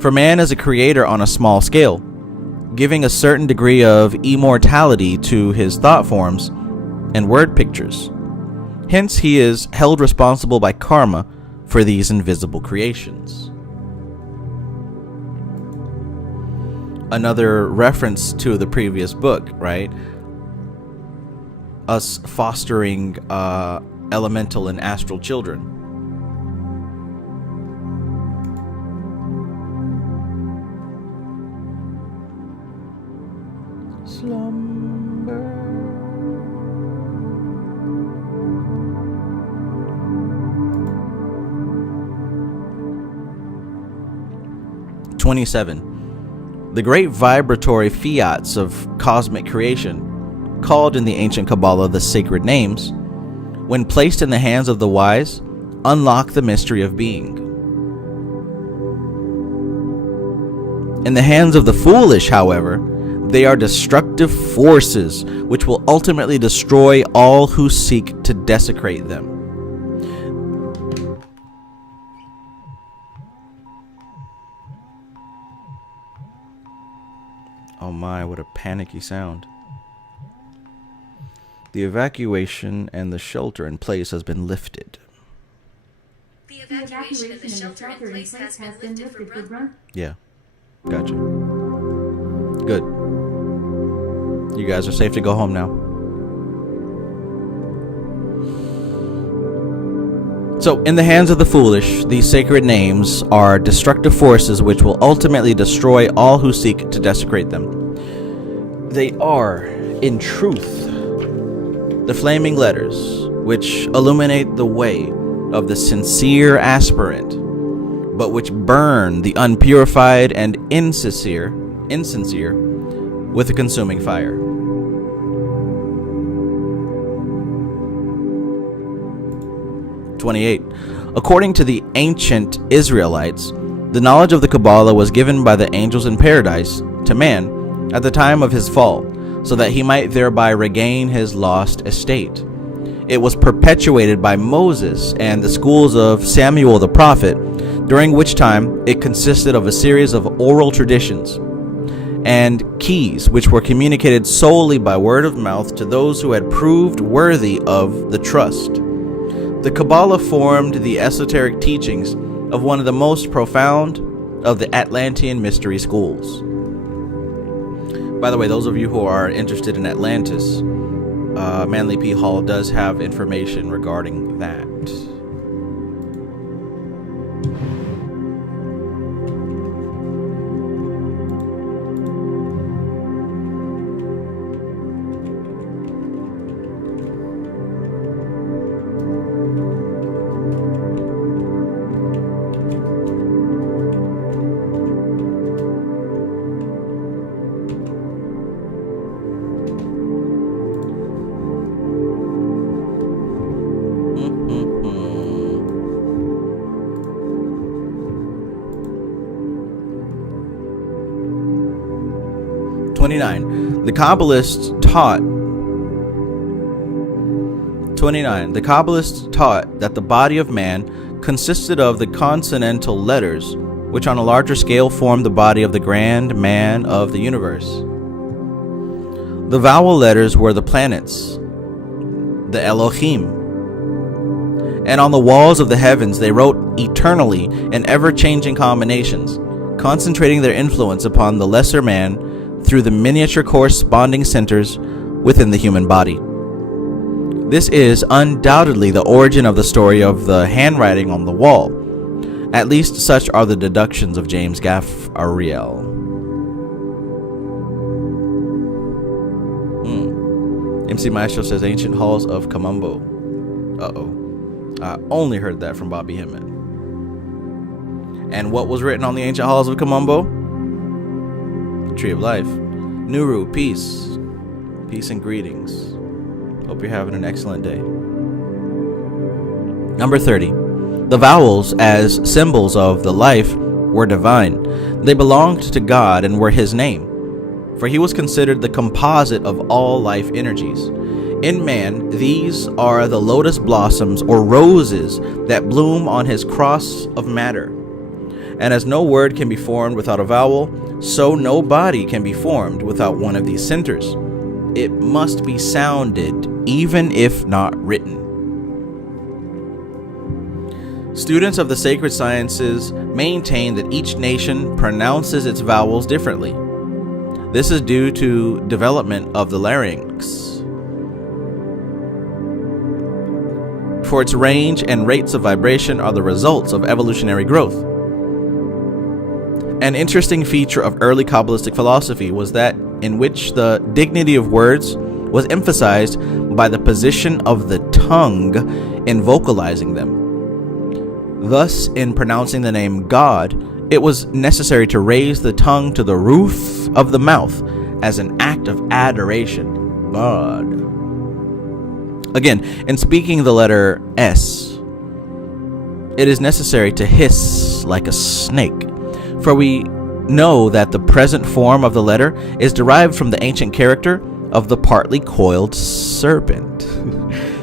For man is a creator on a small scale, giving a certain degree of immortality to his thought forms and word pictures. Hence, he is held responsible by karma for these invisible creations. Another reference to the previous book, right? Us fostering elemental and astral children. Slumber. 27. The great vibratory fiats of cosmic creation, called in the ancient Kabbalah the sacred names, when placed in the hands of the wise, unlock the mystery of being. In the hands of the foolish, however, they are destructive forces which will ultimately destroy all who seek to desecrate them. Oh my, what a panicky sound. The evacuation and the shelter in place has been lifted. The evacuation and the shelter in place has been lifted for brother. Yeah, gotcha. Good. You guys are safe to go home now. So, in the hands of the foolish, these sacred names are destructive forces which will ultimately destroy all who seek to desecrate them. They are, in truth, the flaming letters which illuminate the way of the sincere aspirant, but which burn the unpurified and insincere with a consuming fire. (28) According to the ancient Israelites, the knowledge of the Kabbalah was given by the angels in paradise to man at the time of his fall, so that he might thereby regain his lost estate. It was perpetuated by Moses and the schools of Samuel the prophet, during which time it consisted of a series of oral traditions and keys which were communicated solely by word of mouth to those who had proved worthy of the trust. The Kabbalah formed the esoteric teachings of one of the most profound of the Atlantean mystery schools. By the way, those of you who are interested in Atlantis, Manly P. Hall does have information regarding that. The Kabbalists taught that the body of man consisted of the consonantal letters, which on a larger scale formed the body of the grand man of the universe. The vowel letters were the planets, the Elohim, and on the walls of the heavens they wrote eternally in ever-changing combinations, concentrating their influence upon the lesser man through the miniature corresponding centers within the human body. This is undoubtedly the origin of the story of the handwriting on the wall. At least such are the deductions of James Gaff Ariel. MC Maestro says ancient halls of Kamumbo. I only heard that from Bobby Hemmett. And what was written on the ancient halls of Kamumbo? Tree of Life. Nuru, peace. Peace and greetings. Hope you're having an excellent day. Number 30. The vowels, as symbols of the life, were divine. They belonged to God and were his name, for he was considered the composite of all life energies. In man, these are the lotus blossoms or roses that bloom on his cross of matter. And as no word can be formed without a vowel, so no body can be formed without one of these centers. It must be sounded, even if not written. Students of the sacred sciences maintain that each nation pronounces its vowels differently. This is due to development of the larynx. For its range and rates of vibration are the results of evolutionary growth. An interesting feature of early Kabbalistic philosophy was that in which the dignity of words was emphasized by the position of the tongue in vocalizing them. Thus, in pronouncing the name God, it was necessary to raise the tongue to the roof of the mouth as an act of adoration. God. Again, in speaking the letter S, it is necessary to hiss like a snake. For we know that the present form of the letter is derived from the ancient character of the partly coiled serpent.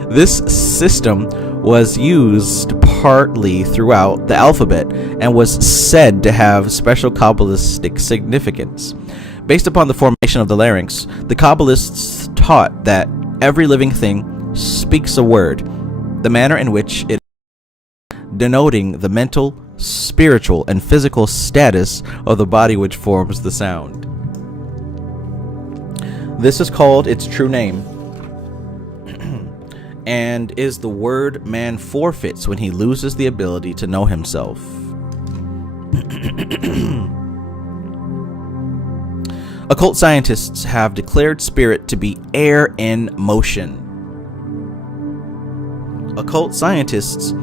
This system was used partly throughout the alphabet and was said to have special Kabbalistic significance. Based upon the formation of the larynx, the Kabbalists taught that every living thing speaks a word, the manner in which it is, denoting the mental, spiritual, and physical status of the body which forms the sound. This is called its true name. and is the word man forfeits when he loses the ability to know himself. Occult scientists have declared spirit to be air in motion. Occult scientists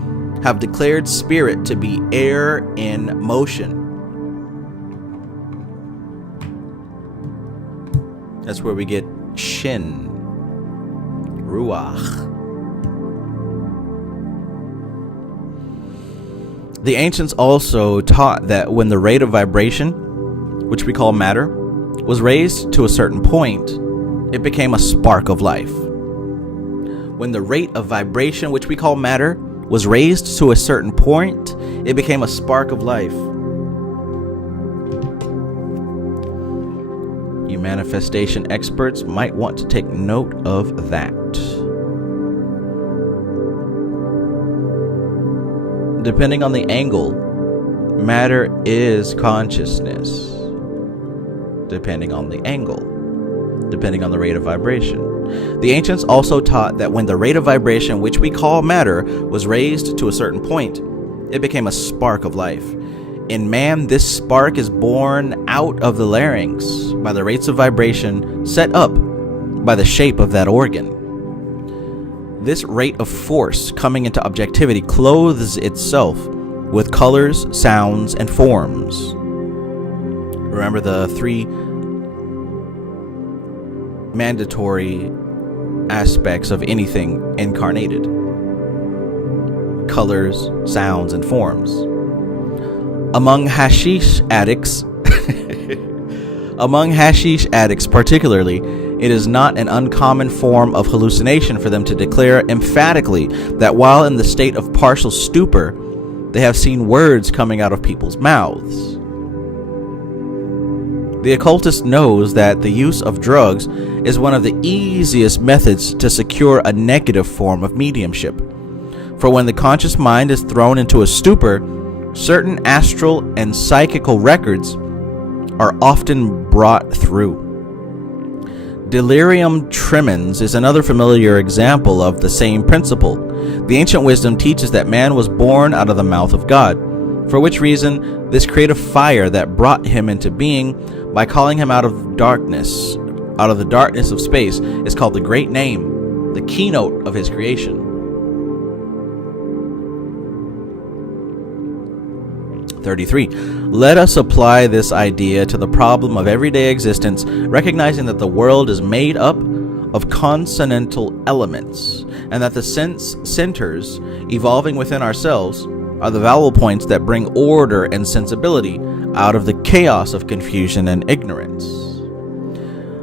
have declared spirit to be air in motion. That's where we get shin, ruach. The ancients also taught that when the rate of vibration, which we call matter, was raised to a certain point, it became a spark of life. When the rate of vibration, which we call matter, was raised to a certain point, it became a spark of life. You manifestation experts might want to take note of that. Depending on the angle, matter is consciousness. Depending on the angle, depending on the rate of vibration. The ancients also taught that when the rate of vibration, which we call matter, was raised to a certain point, it became a spark of life. In man, this spark is born out of the larynx by the rates of vibration set up by the shape of that organ. This rate of force coming into objectivity clothes itself with colors, sounds, and forms. Remember the three mandatory aspects of anything incarnated: colors, sounds, and forms. Among hashish addicts, particularly, it is not an uncommon form of hallucination for them to declare emphatically that while in the state of partial stupor, they have seen words coming out of people's mouths. The occultist knows that the use of drugs is one of the easiest methods to secure a negative form of mediumship. For when the conscious mind is thrown into a stupor, certain astral and psychical records are often brought through. Delirium tremens is another familiar example of the same principle. The ancient wisdom teaches that man was born out of the mouth of God, for which reason this creative fire that brought him into being by calling him out of the darkness of space is called the Great Name, the keynote of his creation. 33. Let us apply this idea to the problem of everyday existence, recognizing that the world is made up of consonantal elements, and that the sense centers evolving within ourselves are the vowel points that bring order and sensibility out of the chaos of confusion and ignorance.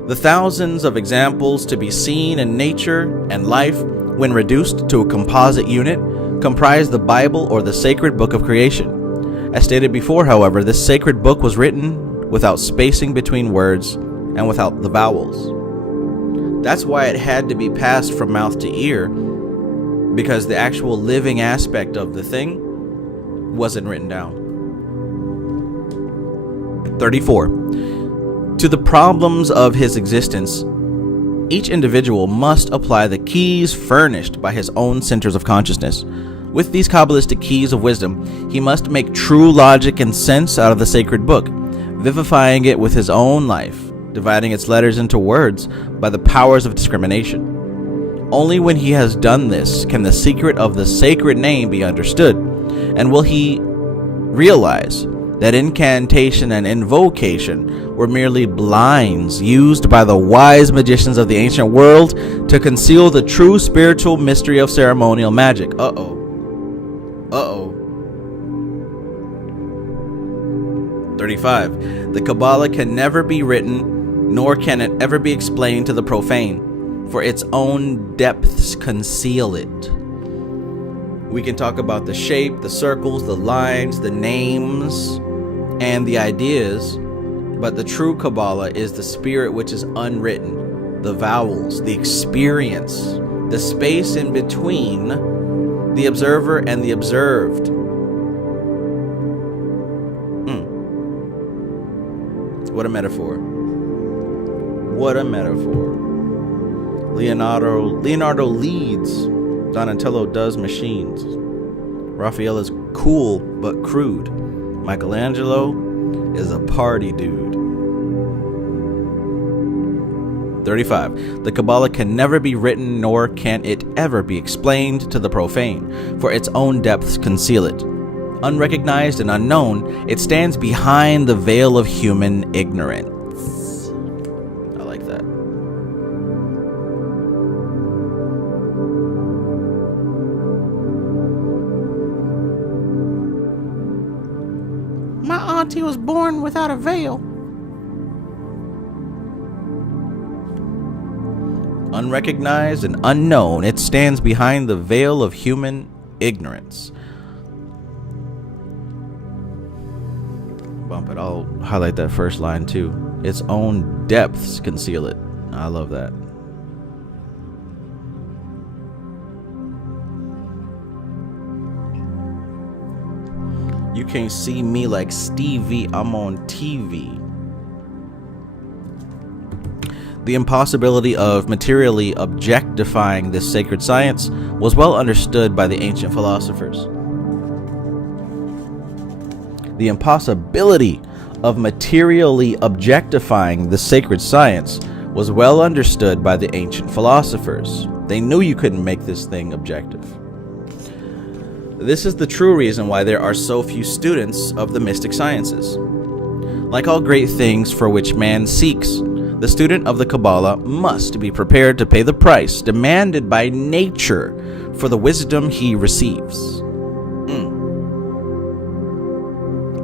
The thousands of examples to be seen in nature and life, when reduced to a composite unit, comprise the Bible or the sacred book of creation. As stated before, however, this sacred book was written without spacing between words and without the vowels. That's why it had to be passed from mouth to ear, because the actual living aspect of the thing wasn't written down. 34. To the problems of his existence, each individual must apply the keys furnished by his own centers of consciousness. With these Kabbalistic keys of wisdom, he must make true logic and sense out of the sacred book, vivifying it with his own life, dividing its letters into words by the powers of discrimination. Only when he has done this can the secret of the sacred name be understood, and will he realize that incantation and invocation were merely blinds used by the wise magicians of the ancient world to conceal the true spiritual mystery of ceremonial magic. 35. The Kabbalah can never be written, nor can it ever be explained to the profane, for its own depths conceal it. We can talk about the shape, the circles, the lines, the names, and the ideas, but the true Kabbalah is the spirit which is unwritten, the vowels, the experience, the space in between the observer and the observed. What a metaphor. What a metaphor. Leonardo leads Donatello does machines. Raphael is cool but crude. Michelangelo is a party dude. 35. The Kabbalah can never be written, nor can it ever be explained to the profane, for its own depths conceal it. Unrecognized and unknown, it stands behind the veil of human ignorance. I like that. My auntie was born without a veil. Unrecognized and unknown, it stands behind the veil of human ignorance. Bump it. I'll highlight that first line too. Its own depths conceal it. I love that. You can't see me like Stevie, I'm on TV. The impossibility of materially objectifying this sacred science was well understood by the ancient philosophers. The impossibility of materially objectifying the sacred science was well understood by the ancient philosophers. They knew you couldn't make this thing objective. This is the true reason why there are so few students of the mystic sciences. Like all great things for which man seeks, the student of the Kabbalah must be prepared to pay the price demanded by nature for the wisdom he receives.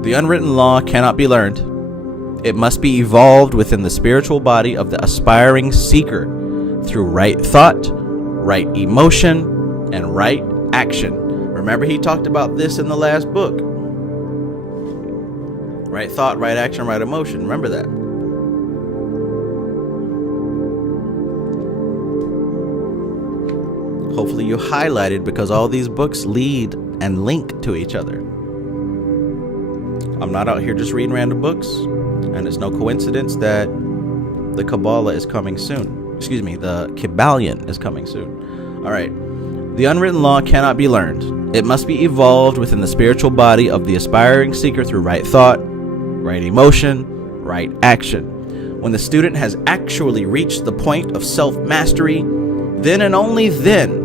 The unwritten law cannot be learned. It must be evolved within the spiritual body of the aspiring seeker through right thought, right emotion, and right action. Remember, he talked about this in the last book. Right thought, right action, right emotion. Remember that. Hopefully you highlighted, because all these books lead and link to each other. I'm not out here just reading random books, and it's no coincidence that the Kabbalah is coming soon. Excuse me, the Kybalion is coming soon. All right. The unwritten law cannot be learned. It must be evolved within the spiritual body of the aspiring seeker through right thought, right emotion, right action. When the student has actually reached the point of self-mastery, then and only then,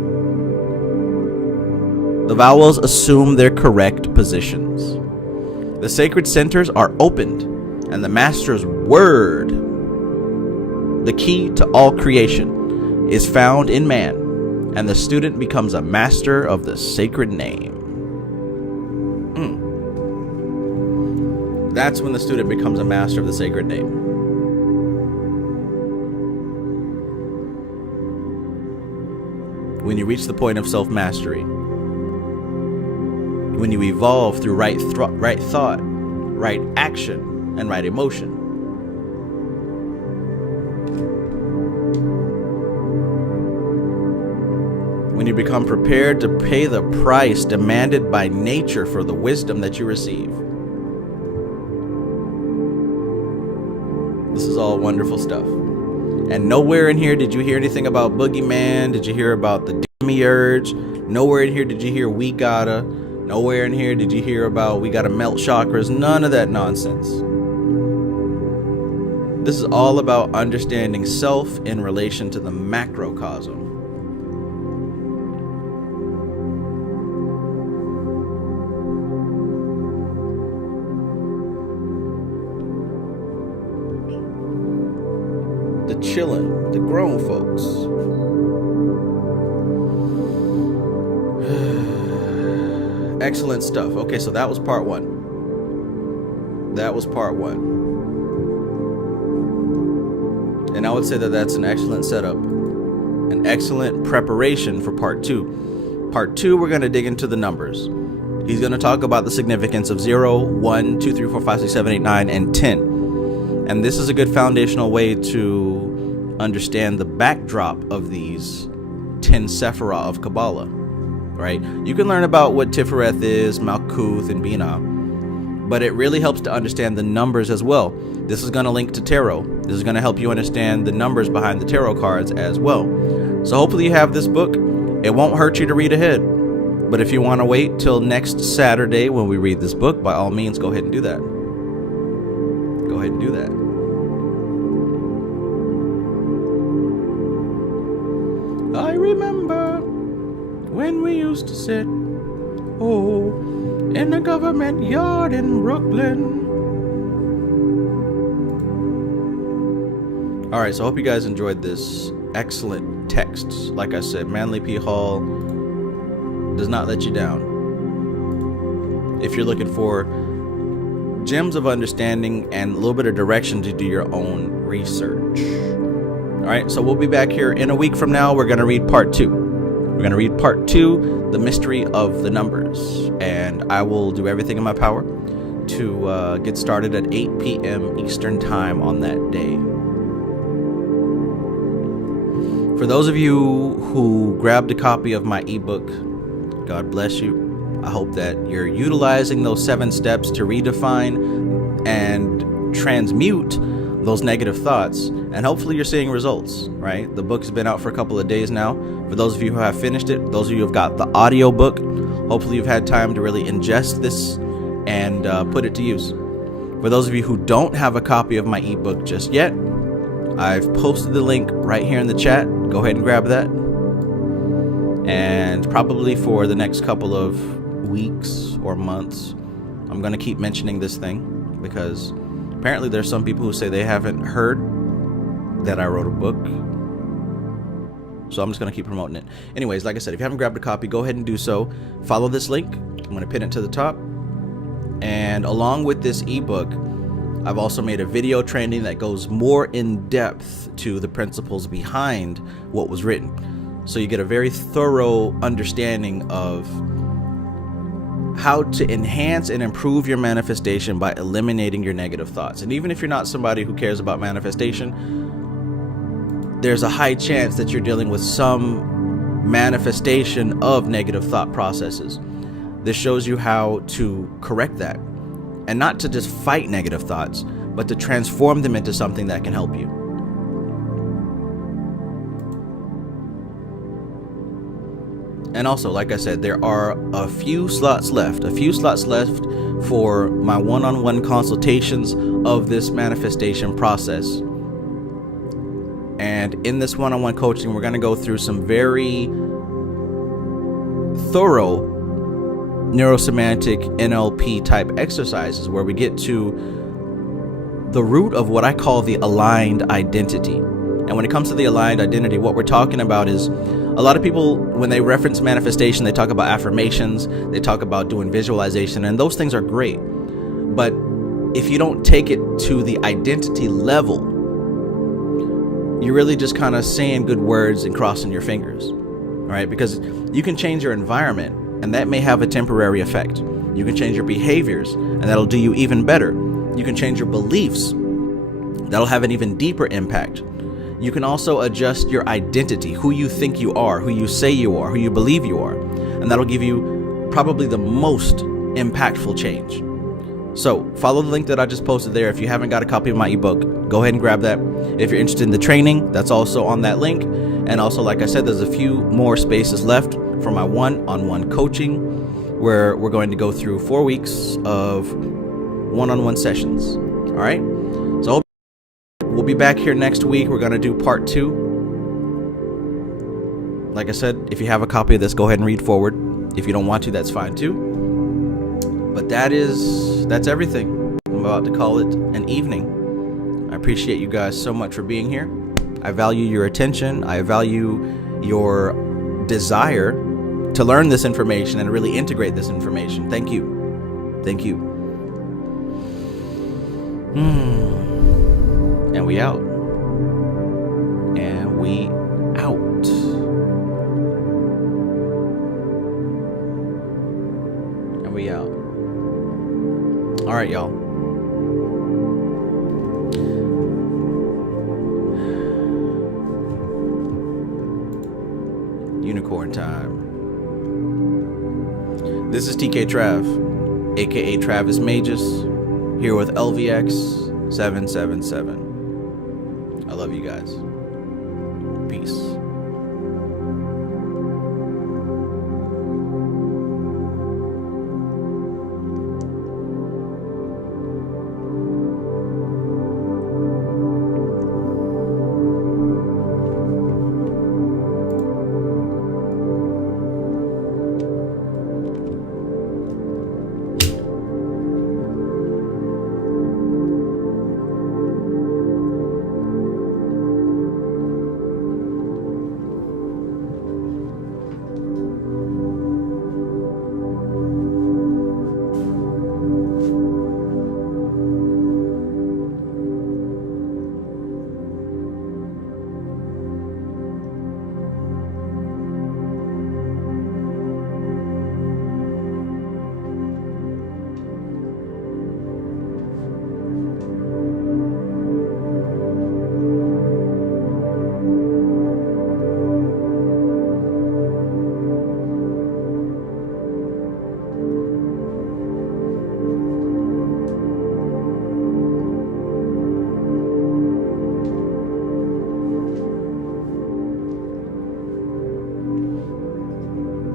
the vowels assume their correct positions. The sacred centers are opened, and the master's word, the key to all creation, is found in man, and the student becomes a master of the sacred name. That's when the student becomes a master of the sacred name. When you reach the point of self-mastery, when you evolve through right thought, right action, and right emotion. When you become prepared to pay the price demanded by nature for the wisdom that you receive. This is all wonderful stuff. And nowhere in here did you hear anything about boogeyman. Did you hear about the demiurge? Nowhere in here did you hear we gotta. Nowhere in here did you hear about we gotta melt chakras. None of that nonsense. This is all about understanding self in relation to the macrocosm. The chillin', the grown folks. Excellent stuff. Okay, so that was part one. That was part one. And I would say that that's an excellent setup, an excellent preparation for part two. Part two, we're going to dig into the numbers. He's going to talk about the significance of 0, 1, 2, 3, 4, 5, 6, 7, 8, 9, and 10. And this is a good foundational way to understand the backdrop of these 10 Sephirah of Kabbalah. Right? You can learn about what Tifereth is, Malkuth, and Binah, but it really helps to understand the numbers as well. This is going to link to tarot. This is going to help you understand the numbers behind the tarot cards as well. So hopefully you have this book, it won't hurt you to read ahead. But if you want to wait till next Saturday when we read this book, by all means, go ahead and do that. Go ahead and do that. I remember when we used to sit, in the government yard in Brooklyn. All right, so I hope you guys enjoyed this excellent text. Like I said, Manly P. Hall does not let you down. If you're looking for gems of understanding and a little bit of direction to do your own research. All right, so we'll be back here in a week from now. We're going to read part 2. We're going to read part 2, The Mystery of the Numbers. And I will do everything in my power to get started at 8 p.m. Eastern Time on that day. For those of you who grabbed a copy of my ebook, God bless you. I hope that you're utilizing those 7 steps to redefine and transmute those negative thoughts, and hopefully you're seeing results, right? The book's been out for a couple of days now. For those of you who have finished it, those of you who have got the audio book, hopefully you've had time to really ingest this and put it to use. For those of you who don't have a copy of my ebook just yet, I've posted the link right here in the chat. Go ahead and grab that. And probably for the next couple of weeks or months, I'm going to keep mentioning this thing, because apparently there's some people who say they haven't heard that I wrote a book. So I'm just going to keep promoting it. Anyways, like I said, if you haven't grabbed a copy, go ahead and do so. Follow this link. I'm going to pin it to the top. And along with this ebook, I've also made a video training that goes more in depth to the principles behind what was written. So you get a very thorough understanding of how to enhance and improve your manifestation by eliminating your negative thoughts. And even if you're not somebody who cares about manifestation, there's a high chance that you're dealing with some manifestation of negative thought processes. This shows you how to correct that, and not to just fight negative thoughts, but to transform them into something that can help you. And also, like I said, there are a few slots left for my one-on-one consultations of this manifestation process. And in this one-on-one coaching, we're going to go through some very thorough neurosemantic NLP type exercises where we get to the root of what I call the aligned identity. And when it comes to the aligned identity, what we're talking about is, a lot of people, when they reference manifestation, they talk about affirmations, they talk about doing visualization, and those things are great. But if you don't take it to the identity level, you're really just kind of saying good words and crossing your fingers, right? Because you can change your environment, and that may have a temporary effect. You can change your behaviors, and that'll do you even better. You can change your beliefs. That'll have an even deeper impact. You can also adjust your identity, who you think you are, who you say you are, who you believe you are. And that'll give you probably the most impactful change. So follow the link that I just posted there. If you haven't got a copy of my ebook, go ahead and grab that. If you're interested in the training, that's also on that link. And also, like I said, there's a few more spaces left for my one-on-one coaching, where we're going to go through 4 weeks of one-on-one sessions. All right. So we'll be back here next week. We're going to do part 2. Like I said, if you have a copy of this, go ahead and read forward. If you don't want to, that's fine too. But that's everything. I'm about to call it an evening. I appreciate you guys so much for being here. I value your attention. I value your desire to learn this information and really integrate this information. Thank you. Thank you. And we out. And we out. And we out. All right, y'all. Unicorn time. This is TK Trav, aka Travis Magus, here with LVX777. I love you guys. Peace.